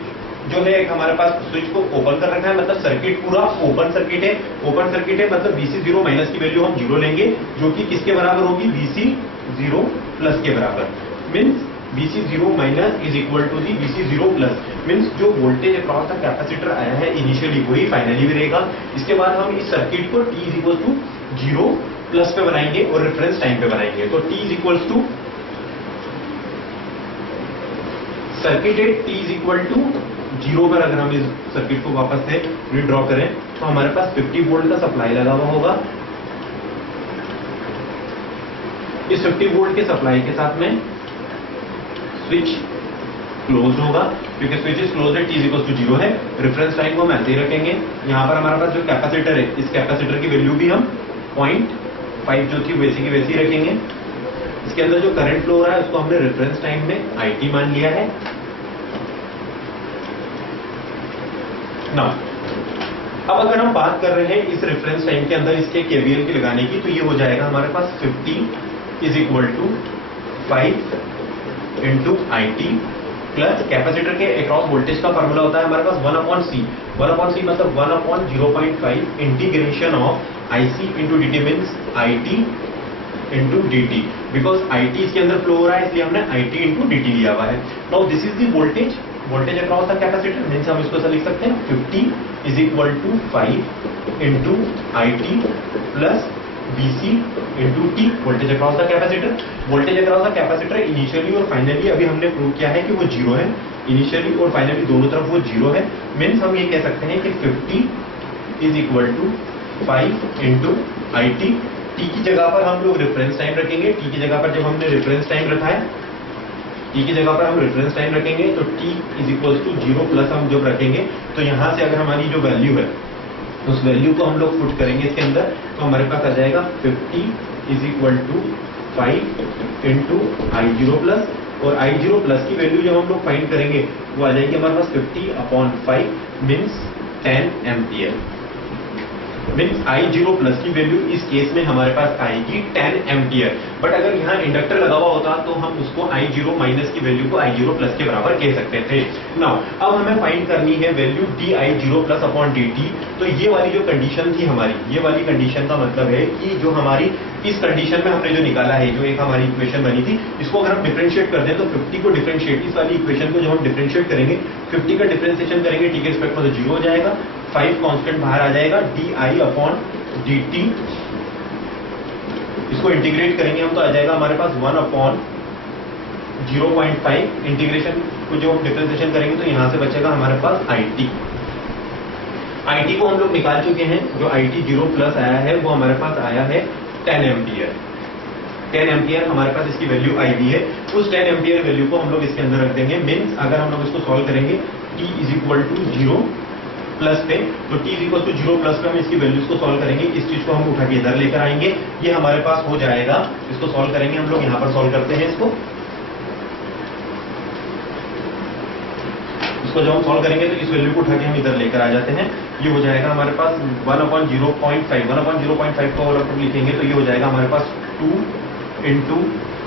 जो है हमारे पास स्विच को ओपन कर रखा है, मतलब सर्किट पूरा ओपन सर्किट है। ओपन सर्किट है मतलब VC0 माइनस की वैल्यू हम 0 लेंगे, जो कि किसके बराबर होगी, VC0 प्लस के बराबर। Means VC0 minus is equal to the VC0 plus, means जो वोल्टेज अक्रॉस द कैपेसिटर आया है इनिशियली वही फाइनली भी रहेगा। इसके बाद हम इस सर्किट को t is equal to 0 plus पे बनाएंगे और रेफरेंस टाइम पे बनाएंगे। तो t is equal to circuit है t इज इक्वल टू 0 पर अगर हम इस सर्किट को वापस से रीड्रॉ करें तो हमारे पास 50 वोल्ट का सप्लाई लगा हुआ होगा। इस 50 वोल्ट के सप्लाई के साथ में स्विच क्लोज होगा, क्योंकि switch is close at t is equal to 0 है। रेफरेंस टाइम को हम ऐसे ही रखेंगे। यहाँ पर हमारे पास जो कैपेसिटर है, इस कैपेसिटर की वैल्यू भी हम 0.5 जो थी वैसी की वैसी रखेंगे। इसके अंदर जो करंट फ्लो हो रहा है उसको हमने रेफरेंस टाइम में IT मान लिया है। ना अब अगर हम बात कर रहे हैं इस रेफरेंस टाइम के अंदर इसके KVL की लगाने की, तो ये हो जाएगा हमारे पास 50 is equal to 5 into IT plus capacitor के अक्रॉस वोल्टेज का फॉर्मूला होता है हमारे पास 1/C। 1/C मतलब 1/0.5 integration of IC into dt means IT into dt, because IT इसके अंदर फ्लो हो रहा है इसलिए हमने IT इंटू dt लिया हुआ है। Now this is the voltage across the capacitor, means हम इसको ऐसा लिख सकते हैं 50 is equal to 5 into IT plus VC into T, voltage across the capacitor. Voltage across the capacitor initially और फाइनली अभी हमने प्रूव किया है कि वो 0 है। इनिशियली और फाइनली दोनों तरफ वो 0 है, मीन्स हम ये कह सकते हैं कि 50 is equal to 5 into IT। T की जगह पर हम लोग रेफरेंस टाइम रखेंगे। T की जगह पर जब हमने रेफरेंस टाइम रखा है, T की जगह पर हम रेफरेंस टाइम रखेंगे तो T is equal to 0 plus हम जब रखेंगे तो यहाँ से अगर हमारी जो वैल्यू है उस वैल्यू को हम लोग पुट करेंगे इसके अंदर, तो हमारे पास आ जाएगा 50 is equal to 5 into I0 plus, और I0 प्लस की वैल्यू जब हम लोग फाइंड करेंगे वो आ जाएगी हमारे पास 50/5 means 10 ampere. Means I0 plus की वैल्यू इस केस में हमारे पास आएगी 10 एम्पियर। बट अगर यहाँ इंडक्टर लगा हुआ होता तो हम उसको I0 माइनस की वैल्यू को I0 प्लस के बराबर कह सकते थे। नाउ अब हमें फाइंड करनी है value dI0 plus upon dt। तो ये वाली जो कंडीशन थी हमारी, ये वाली कंडीशन का मतलब है कि जो हमारी इस कंडीशन में हमने जो निकाला है, जो एक हमारी इक्वेशन बनी थी, इसको अगर हम डिफरेंशिएट कर दें तो 50 को डिफरेंशिएट, इस वाली इक्वेशन को जो हम डिफरेंशिएट करेंगे 50 का डिफरेंशिएशन करेंगे t के रिस्पेक्ट में तो 0 हो जाएगा, 5 कांस्टेंट बाहर आ जाएगा, di अपॉन dt। इसको इंटीग्रेट करेंगे हम तो आ जाएगा हमारे पास 1/0.5। इंटीग्रेशन को जो हम डिफरेंशिएशन करेंगे तो यहां से बचेगा हमारे पास IT। IT को हम लोग निकाल चुके हैं, जो IT 0 प्लस आया है वो हमारे पास आया है 10 एम्पियर। 10 एम्पियर हमारे पास इसकी वैल्यू आई भी है। उस 10 एम्पियर वैल्यू को हम लोग इसके अंदर रख देंगे। मीन्स अगर हम लोग इसको सॉल्व करेंगे t is equal to 0 plus पे, तो t is equal to 0 plus पे हम इसकी वैल्यूज को सॉल्व करेंगे। इस चीज को हम उठा के इधर लेकर आएंगे, ये हमारे पास हो जाएगा। इसको सॉल्व करेंगे हम लोग, यहाँ पर सॉल्व करते हैं इसको जब हम सॉल्व करेंगे तो इस वैल्यू को उठा के हम इधर लेकर आ जाते हैं। ये हो जाएगा हमारे पास 1/0.5 को और लिखेंगे तो ये हो जाएगा हमारे पास 2 इंटू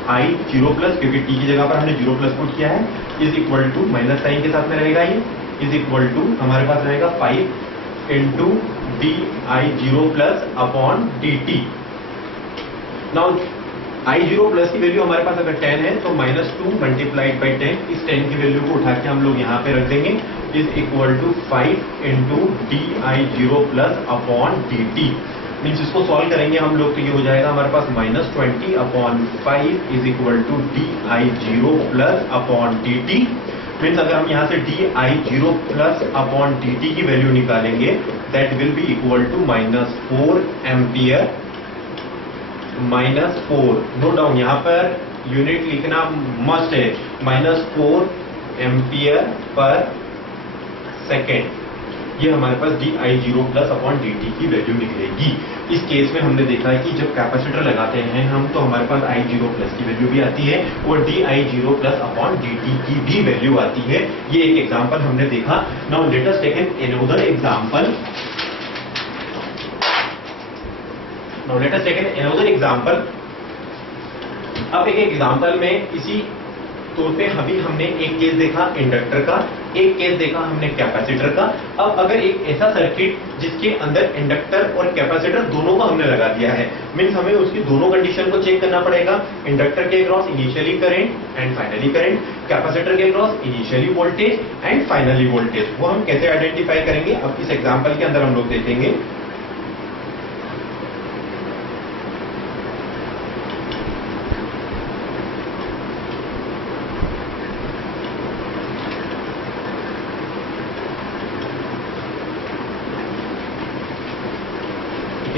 आई जीरो प्लस, क्योंकि टी की जगह पर हमने जीरो प्लस पुट किया है, is equal to minus sign के साथ में रहेगा ये, इज इक्वल टू हमारे पास रहेगा 5 into D I zero plus upon D T. Now I zero plus की वैल्यू हमारे पास अगर 10 है तो -2 मल्टीप्लाइड बाई 10, इस 10 की वैल्यू को उठा के हम लोग यहाँ पे रख देंगे, is equal to 5 into D I zero plus upon D T. Means इसको सॉल्व करेंगे हम लोग तो ये हो जाएगा हमारे पास -20 upon 5 is equal to D I zero plus upon D T. Means अगर हम यहाँ से डी आई zero plus upon D T की वैल्यू निकालेंगे, that will be equal to -4 ampere, -4, note down यहाँ पर यूनिट लिखना मस्ट है, -4 एम्पियर पर सेकेंड। ये हमारे पास डी आई zero plus upon D T की वैल्यू निकलेगी। इस केस में हमने देखा है कि जब कैपेसिटर लगाते हैं हम तो हमारे पास आई जीरो प्लस की वैल्यू भी आती है और डी आई zero plus upon D T की भी वैल्यू आती है। ये एक एग्जांपल हमने देखा। Now let us take another example. Now let us take another example। अब एक एग्जांपल में इसी तौर पे अभी हमने एक केस देखा इंडक्टर का, एक केस देखा हमने कैपेसिटर का। अब अगर एक ऐसा सर्किट जिसके अंदर इंडक्टर और कैपेसिटर दोनों को हमने लगा दिया है, मीन्स हमें उसकी दोनों कंडीशन को चेक करना पड़ेगा। इंडक्टर के across initially current and finally current, capacitor के across initially voltage and finally voltage. वो हम कैसे आइडेंटिफाई करेंगे अब इस एग्जाम्पल के अंदर हम लोग देखेंगे।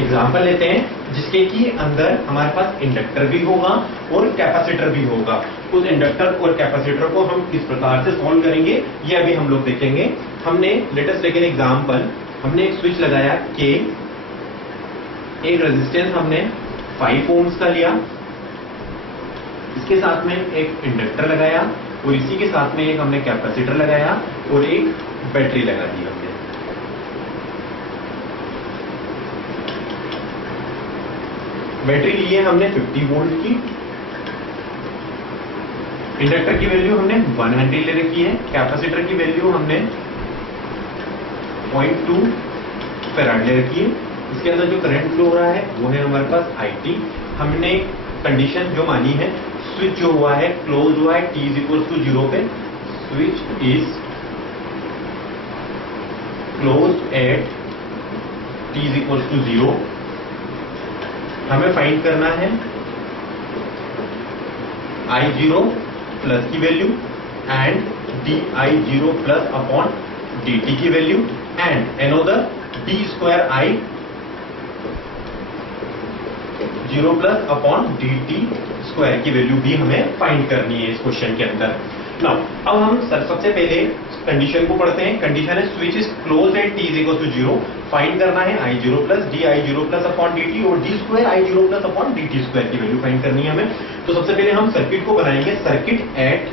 एग्जाम्पल लेते हैं जिसके कि अंदर हमारे पास इंडक्टर भी होगा और कैपेसिटर भी होगा। उस इंडक्टर और कैपेसिटर को हम किस प्रकार से सॉल्व करेंगे ये अभी हम लोग देखेंगे। हमने let us take an example, हमने एक स्विच लगाया के, एक रेजिस्टेंस हमने 5 ओम्स का लिया, इसके साथ में एक इंडक्टर लगाया और इसी के साथ में एक हमने कैपेसिटर लगाया और एक बैटरी लगा दी हमने। बैटरी ली है हमने 50 वोल्ट की, इंडक्टर की वैल्यू हमने 1 हेनरी ले रखी है, कैपेसिटर की वैल्यू हमने 0.2 फैराड ले रखी है। इसके अंदर जो करंट फ्लो हो रहा है वो है हमारे पास IT। हमने कंडीशन जो मानी है, स्विच जो हुआ है क्लोज हुआ है t इज इक्वल टू 0 पे, switch is close at t is equal to 0। हमें फाइंड करना है आई जीरो प्लस की value and d I zero plus upon D T की value and another d square i zero plus upon D T square की value भी हमें find करनी है इस क्वेश्चन के अंदर। नाउ अब हम सबसे पहले कंडीशन को पढ़ते हैं। कंडीशन है switch is close at t is equal to 0। Find करना है i zero plus d I zero plus upon D t और d square i zero plus upon D T square की वैल्यू फाइंड करनी है हमें। तो सबसे पहले हम सर्किट को बनाएंगे, circuit at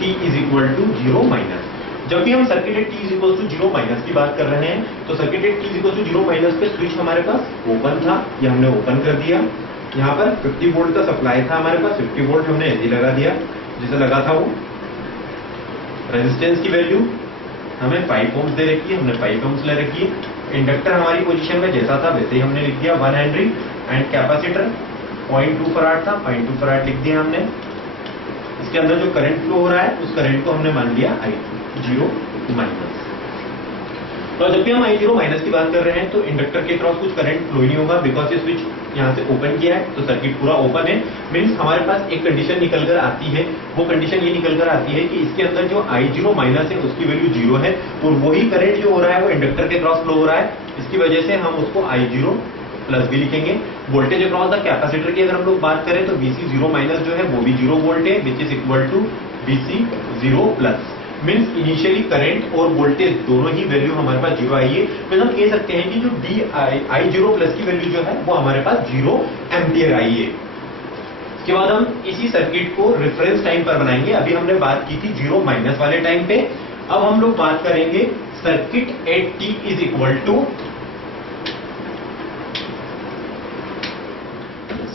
t is equal to 0 minus. जब भी हम circuit at t is equal to 0 minus की बात कर रहे हैं तो circuit at t is equal to 0 minus पे स्विच हमारे पास ओपन था, ये हमने ओपन कर दिया। यहाँ पर 50 वोल्ट का सप्लाई था हमारे पास, 50 वोल्ट हमने ऐसे लगा दिया जैसे लगा था वो। रेजिस्टेंस की वैल्यू हमें 5 ओम्स दे रखी है, हमने 5 ओम्स ले रखी है। इंडक्टर हमारी पोजीशन में जैसा था वैसे ही हमने लिख दिया 1 हेनरी एंड कैपेसिटर 0.2 फराड था, 0.2 फराड लिख दिया हमने। इसके अंदर जो करंट फ्लो हो रहा है उस करंट को हमने मान लिया I0 माइनस। तो जब भी हम I0 माइनस की बात कर रहे हैं तो इंडक्टर के क्रॉस कुछ करंट फ्लो ही नहीं होगा, बिकॉज ये स्विच यहाँ से ओपन किया है तो सर्किट पूरा ओपन है। मीन्स हमारे पास एक कंडीशन निकल कर आती है, वो कंडीशन ये निकल कर आती है कि इसके अंदर जो I0 माइनस है उसकी वैल्यू 0 है और वही करंट जो हो रहा है वो इंडक्टर के क्रॉस फ्लो हो रहा है। इसकी वजह से हम उसको I0 प्लस भी लिखेंगे। वोल्टेज अक्रॉस द कैपेसिटर की अगर हम लोग बात करें तो VC 0 माइनस जो है वो भी 0 वोल्ट है, which is equal to VC 0 plus. Means initially current और वोल्टेज दोनों ही वैल्यू हमारे पास 0 आई है। फिर हम कह सकते हैं कि जो I0 प्लस की वैल्यू जो है वो हमारे पास 0 एम्पियर आई है। इसके बाद हम इसी सर्किट को रेफरेंस टाइम पर बनाएंगे। अभी हमने बात की थी 0 माइनस वाले टाइम पे, अब हम लोग बात करेंगे circuit at t is equal to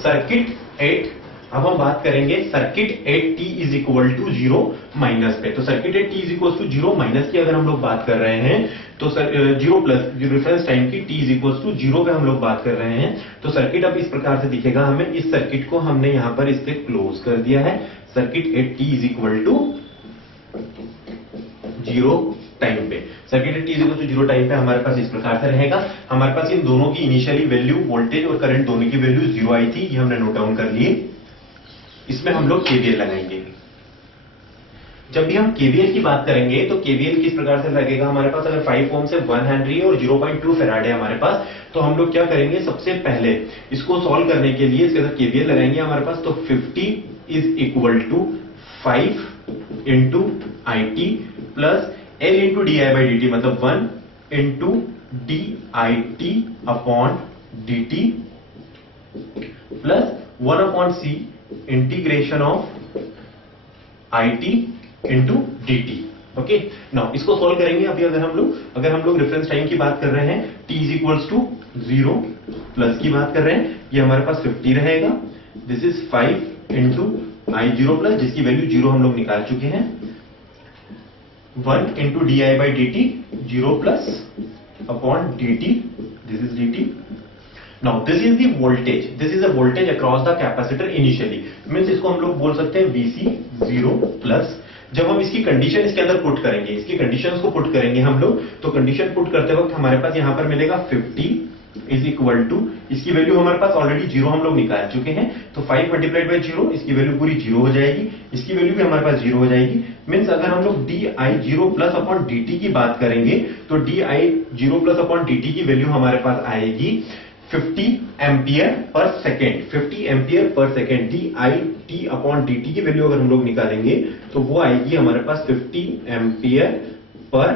circuit at, अब हम बात करेंगे circuit at t is equal to 0 minus पे। तो circuit at t is equal to 0 minus की अगर हम लोग बात कर रहे हैं तो 0 प्लस रेफरेंस टाइम की t इज इक्वल टू 0 पे हम लोग बात कर रहे हैं। तो सर्किट अब इस प्रकार से दिखेगा, हमें इस सर्किट को हमने यहां पर इससे क्लोज कर दिया है। Circuit at t is equal to 0 time पे, circuit at t is equal to 0 time पे हमारे पास इस प्रकार से रहेगा। हमारे पास इन दोनों की इनिशियली वैल्यू वोल्टेज और करंट दोनों की वैल्यू 0 आई थी, ये हमने नोट डाउन कर लिए। इसमें हम लोग केवीएल लगाएंगे। जब भी हम केवीएल की बात करेंगे तो केवीएल किस प्रकार से लगेगा, हमारे पास अगर 5 ओम से 1 हेनरी और 0.2 फैराड है हमारे पास, तो हम लोग क्या करेंगे, सबसे पहले इसको सॉल्व करने के लिए इसके साथ केवीएल लगाएंगे हमारे पास। तो 50 is equal to 5 into I T plus L into D I by D T, मतलब 1 into D I T upon D T plus 1 upon C integration of I T into D T. Okay, now इसको solve करेंगे। अभी अगर हम लोग reference time की बात कर रहे हैं, t is equals to 0 plus की बात कर रहे हैं, ये हमारे पास 50 रहेगा। This is 5 into I zero plus, जिसकी वैल्यू 0 हम लोग निकाल चुके हैं, 1 into D I by D T 0 plus upon D T, this is D T. Now this is the voltage. This is a voltage across the capacitor initially. Means इसको हम लोग बोल सकते हैं VC 0 प्लस। जब हम इसकी कंडीशन इसके अंदर पुट करेंगे, इसकी कंडीशंस को पुट करेंगे हम लोग, तो कंडीशन पुट करते वक्त हमारे पास यहां पर मिलेगा 50 इज इक्वल टू, इसकी वैल्यू हमारे पास ऑलरेडी 0 हम लोग निकाल चुके हैं, तो 5 मल्टीप्लाइड बाई 0, इसकी वैल्यू पूरी 0 हो जाएगी, इसकी वैल्यू भी हमारे पास 0 हो जाएगी। मीन्स अगर हम लोग D I 0 plus upon D T की बात करेंगे, तो D I 0 plus upon D T की वैल्यू हमारे पास आएगी 50 ampere per second. 50 ampere per second, D I T upon D T की वैल्यू अगर हम लोग निकालेंगे तो वो आएगी हमारे पास 50 एम्पियर पर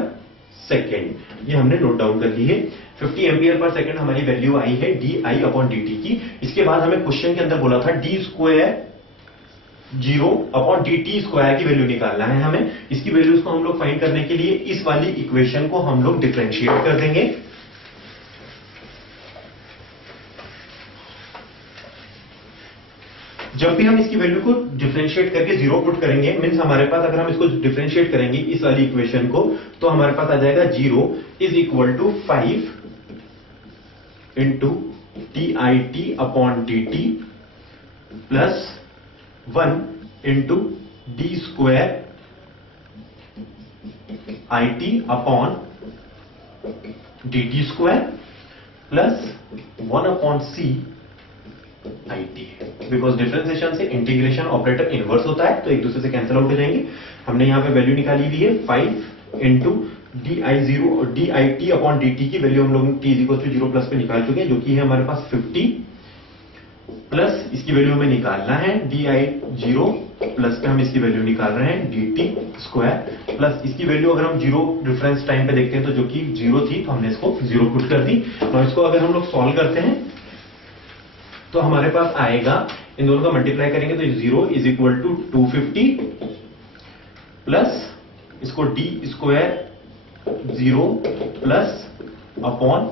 सेकेंड। ये हमने नोट डाउन कर ली है। 50 एम्पियर पर सेकेंड हमारी वैल्यू आई है D I upon D T की। इसके बाद हमें क्वेश्चन के अंदर बोला था D square 0 upon D T square की वैल्यू निकालना है हमें। इसकी वैल्यूज को हम लोग फाइंड करने के लिए इस वाली इक्वेशन को हम लोग डिफरेंशिएट कर देंगे। जब भी हम इसकी वैल्यू को डिफरेंशिएट करके 0 पुट करेंगे, मींस हमारे पास अगर हम इसको डिफरेंशिएट करेंगे इस वाली इक्वेशन को, तो हमारे पास आ जाएगा 0 is equal to 5 into T I T upon D T plus 1 into D square I T upon D T square plus 1 upon C I T. Because differentiation से इंटीग्रेशन ऑपरेटर इनवर्स होता है, तो एक दूसरे से कैंसिल आउट हो जाएंगे। हमने यहां पे वैल्यू निकाली हुई है 5 इंटू डी आई जीरो और D I T upon D T की वैल्यू हम लोग T is equal to 0 plus पे निकाल चुके हैं, जो कि है हमारे पास 50 प्लस इसकी वैल्यू हमें निकालना है डी आई 0 प्लस पे हम इसकी वैल्यू निकाल रहे हैं डी टी स्क्वायर प्लस इसकी वैल्यू अगर हम 0 रेफरेंस टाइम पे देखते हैं तो जो कि 0 थी, तो हमने इसको 0 पुट कर दी। तो इसको अगर हम लोग सॉल्व करते हैं तो हमारे पास आएगा, इन दोनों का मल्टीप्लाई करेंगे तो 0 इज इक्वल टू 250 प्लस इसको D square 0 plus upon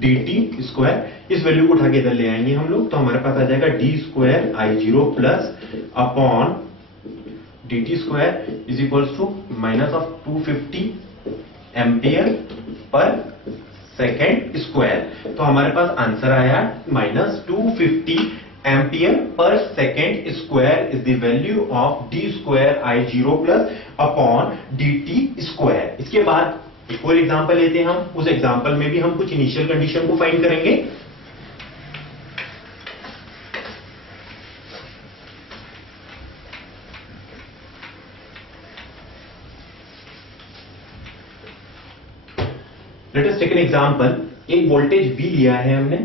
D T square, इस वैल्यू को उठा के इधर ले आएंगे हम लोग, तो हमारे पास आ जाएगा D square I 0 plus upon D T square is equal to minus of 250 ampere per second square. तो हमारे पास आंसर आया minus 250 ampere per second square is the value of D square I 0 plus upon D T square. इसके बाद एक और example लेते हैं हम, उस एग्जांपल में भी हम कुछ इनिशियल कंडीशन को फाइंड करेंगे। Let us take an example. एक वोल्टेज V लिया है हमने,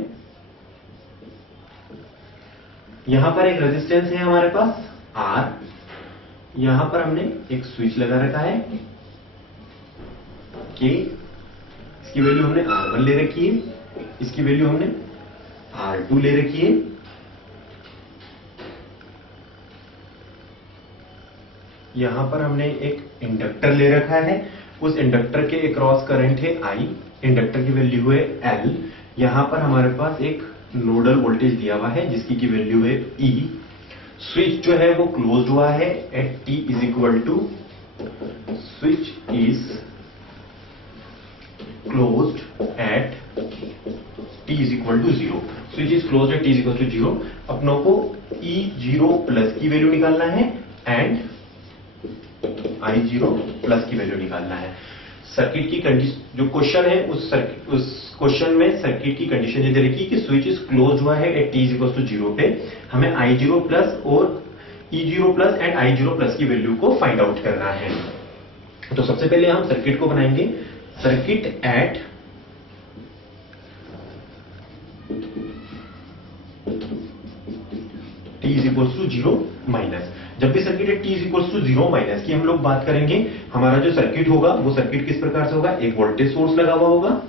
यहां पर एक रेजिस्टेंस है हमारे पास R, यहां पर हमने एक स्विच लगा रखा है K, इसकी वैल्यू हमने R1 ले रखी है, इसकी वैल्यू हमने R2 ले रखी है, यहां पर हमने एक इंडक्टर ले रखा है, उस इंडक्टर के अक्रॉस करंट है I, इंडक्टर की वैल्यू है L, यहां पर हमारे पास एक नोडल वोल्टेज दिया हुआ है जिसकी की वैल्यू है E। स्विच जो है वो क्लोज हुआ है at T is equal to, switch is closed at T is equal to 0। Switch is closed at T is equal to 0। अपनों को E0 प्लस की वैल्यू निकालना है एंड I0 प्लस की वैल्यू निकालना है। सर्किट की कंडीशन, जो क्वेश्चन है उस क्वेश्चन में सर्किट की कंडीशन ये दे रखी है कि स्विच इज क्लोज हुआ है at T is equal to 0 पे। हमें I0 प्लस और E0 plus and I0 plus की वैल्यू को फाइंड आउट करना है। तो सबसे पहले हम सर्किट को बनाएंगे। Circuit at T is equal to 0 minus. जब भी circuit at T is equal to 0 minus की हम लोग बात करेंगे, हमारा जो सर्किट होगा वो सर्किट किस प्रकार से होगा, एक वोल्टेज सोर्स लगा हुआ होगा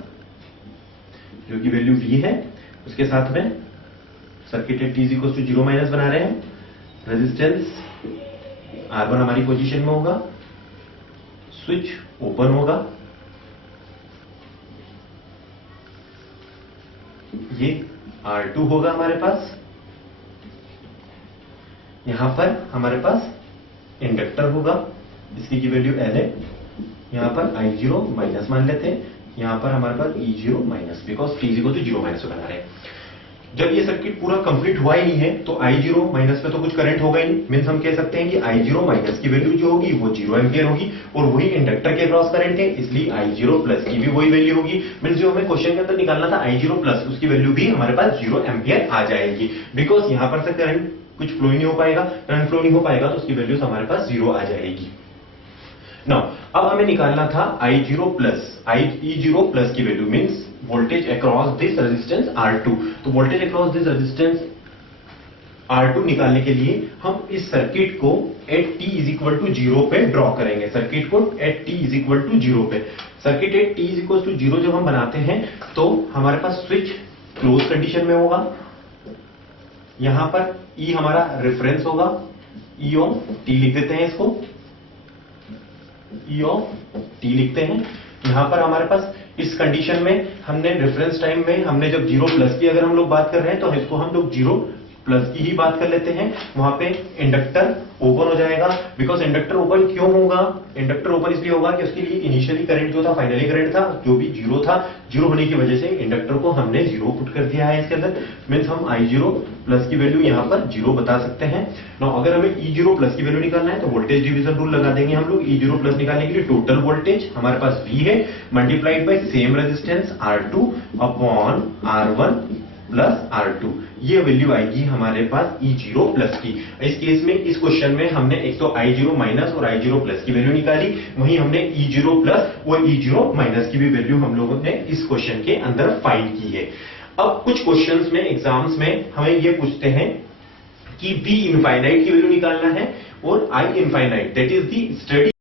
जो की वैल्यू V है। उसके साथ में circuit at T is equal to 0 minus बना रहे हैं। रेजिस्टेंस R1 हमारी पोजीशन में होगा, स्विच ओपन होगा, ये R2 होगा हमारे पास। यहां पर हमारे पास इंडक्टर होगा, इसकी की वैल्यू L है। यहां पर I0 माइनस मान लेते हैं, यहां पर हमारे पास E0 minus, because T is equal to 0 minus बना रहे हैं। जब ये सर्किट पूरा कंप्लीट हुआ ही नहीं है तो I0 माइनस में तो कुछ करंट होगा ही नहीं। मीन्स हम कह सकते हैं कि I0 माइनस की वैल्यू जो होगी वो 0 एम्पियर होगी और वही इंडक्टर के क्रॉस करंट है, इसलिए I0 प्लस की भी वही वैल्यू होगी। मीन्स जो हमें क्वेश्चन के अंदर निकालना था I0 प्लस, उसकी वैल्यू भी हमारे पास 0 एम्पियर आ जाएगी। बिकॉज यहां पर से करंट कुछ फ्लो ही नहीं हो पाएगा, करंट फ्लो नहीं हो पाएगा तो उसकी वैल्यूज हमारे पास 0 आ जाएगी। नाउ अब हमें निकालना था I0 प्लस E0 प्लस की value, means voltage across this resistance R2। तो voltage across this resistance R2 निकालने के लिए हम इस सर्किट को at T is equal to 0 पे ड्रॉ करेंगे। सर्किट को at T is equal to 0 पे, circuit at T is equal to 0 जब हम बनाते हैं तो हमारे पास स्विच क्लोज कंडीशन में होगा। यहां पर E हमारा रेफरेंस होगा, E ऑफ T लिख देते हैं इसको, E ऑफ T लिखते हैं। यहां पर हमारे पास इस कंडीशन में हमने रेफरेंस टाइम में हमने जब 0 प्लस की अगर हम लोग बात कर रहे हैं तो इसको हम लोग 0 प्लस की ही बात कर लेते हैं। वहां पे इंडक्टर ओपन हो जाएगा। बिकॉज इंडक्टर ओपन क्यों होगा, इंडक्टर ओपन इसलिए होगा कि उसके लिए इनिशियली करंट जो था, फाइनली करंट था जो भी 0 था, 0 होने की वजह से इंडक्टर को हमने 0 पुट कर दिया है इसके अंदर। मीन्स हम I0 प्लस की वैल्यू यहां पर 0 बता सकते हैं। नाउ अगर हमें E0 प्लस की वैल्यू निकालना है तो वोल्टेज डिवीजन रूल लगा देंगे हम लोग। E0 प्लस निकालने के लिए टोटल वोल्टेज हमारे पास V है multiplied by same resistance R2 upon R1 plus R2, ये वैल्यू आएगी हमारे पास E0 प्लस की। इस केस में इस क्वेश्चन में हमने एक तो I0 माइनस और I0 प्लस की वैल्यू निकाली, वहीं हमने E0 प्लस और E0 माइनस की भी वैल्यू हम लोगों ने इस क्वेश्चन के अंदर फाइंड की है। अब कुछ क्वेश्चंस में, एग्जाम्स में हमें ये पूछते हैं कि V इनफाइनाइट की वैल्यू निकालना है और I infinite, that is the study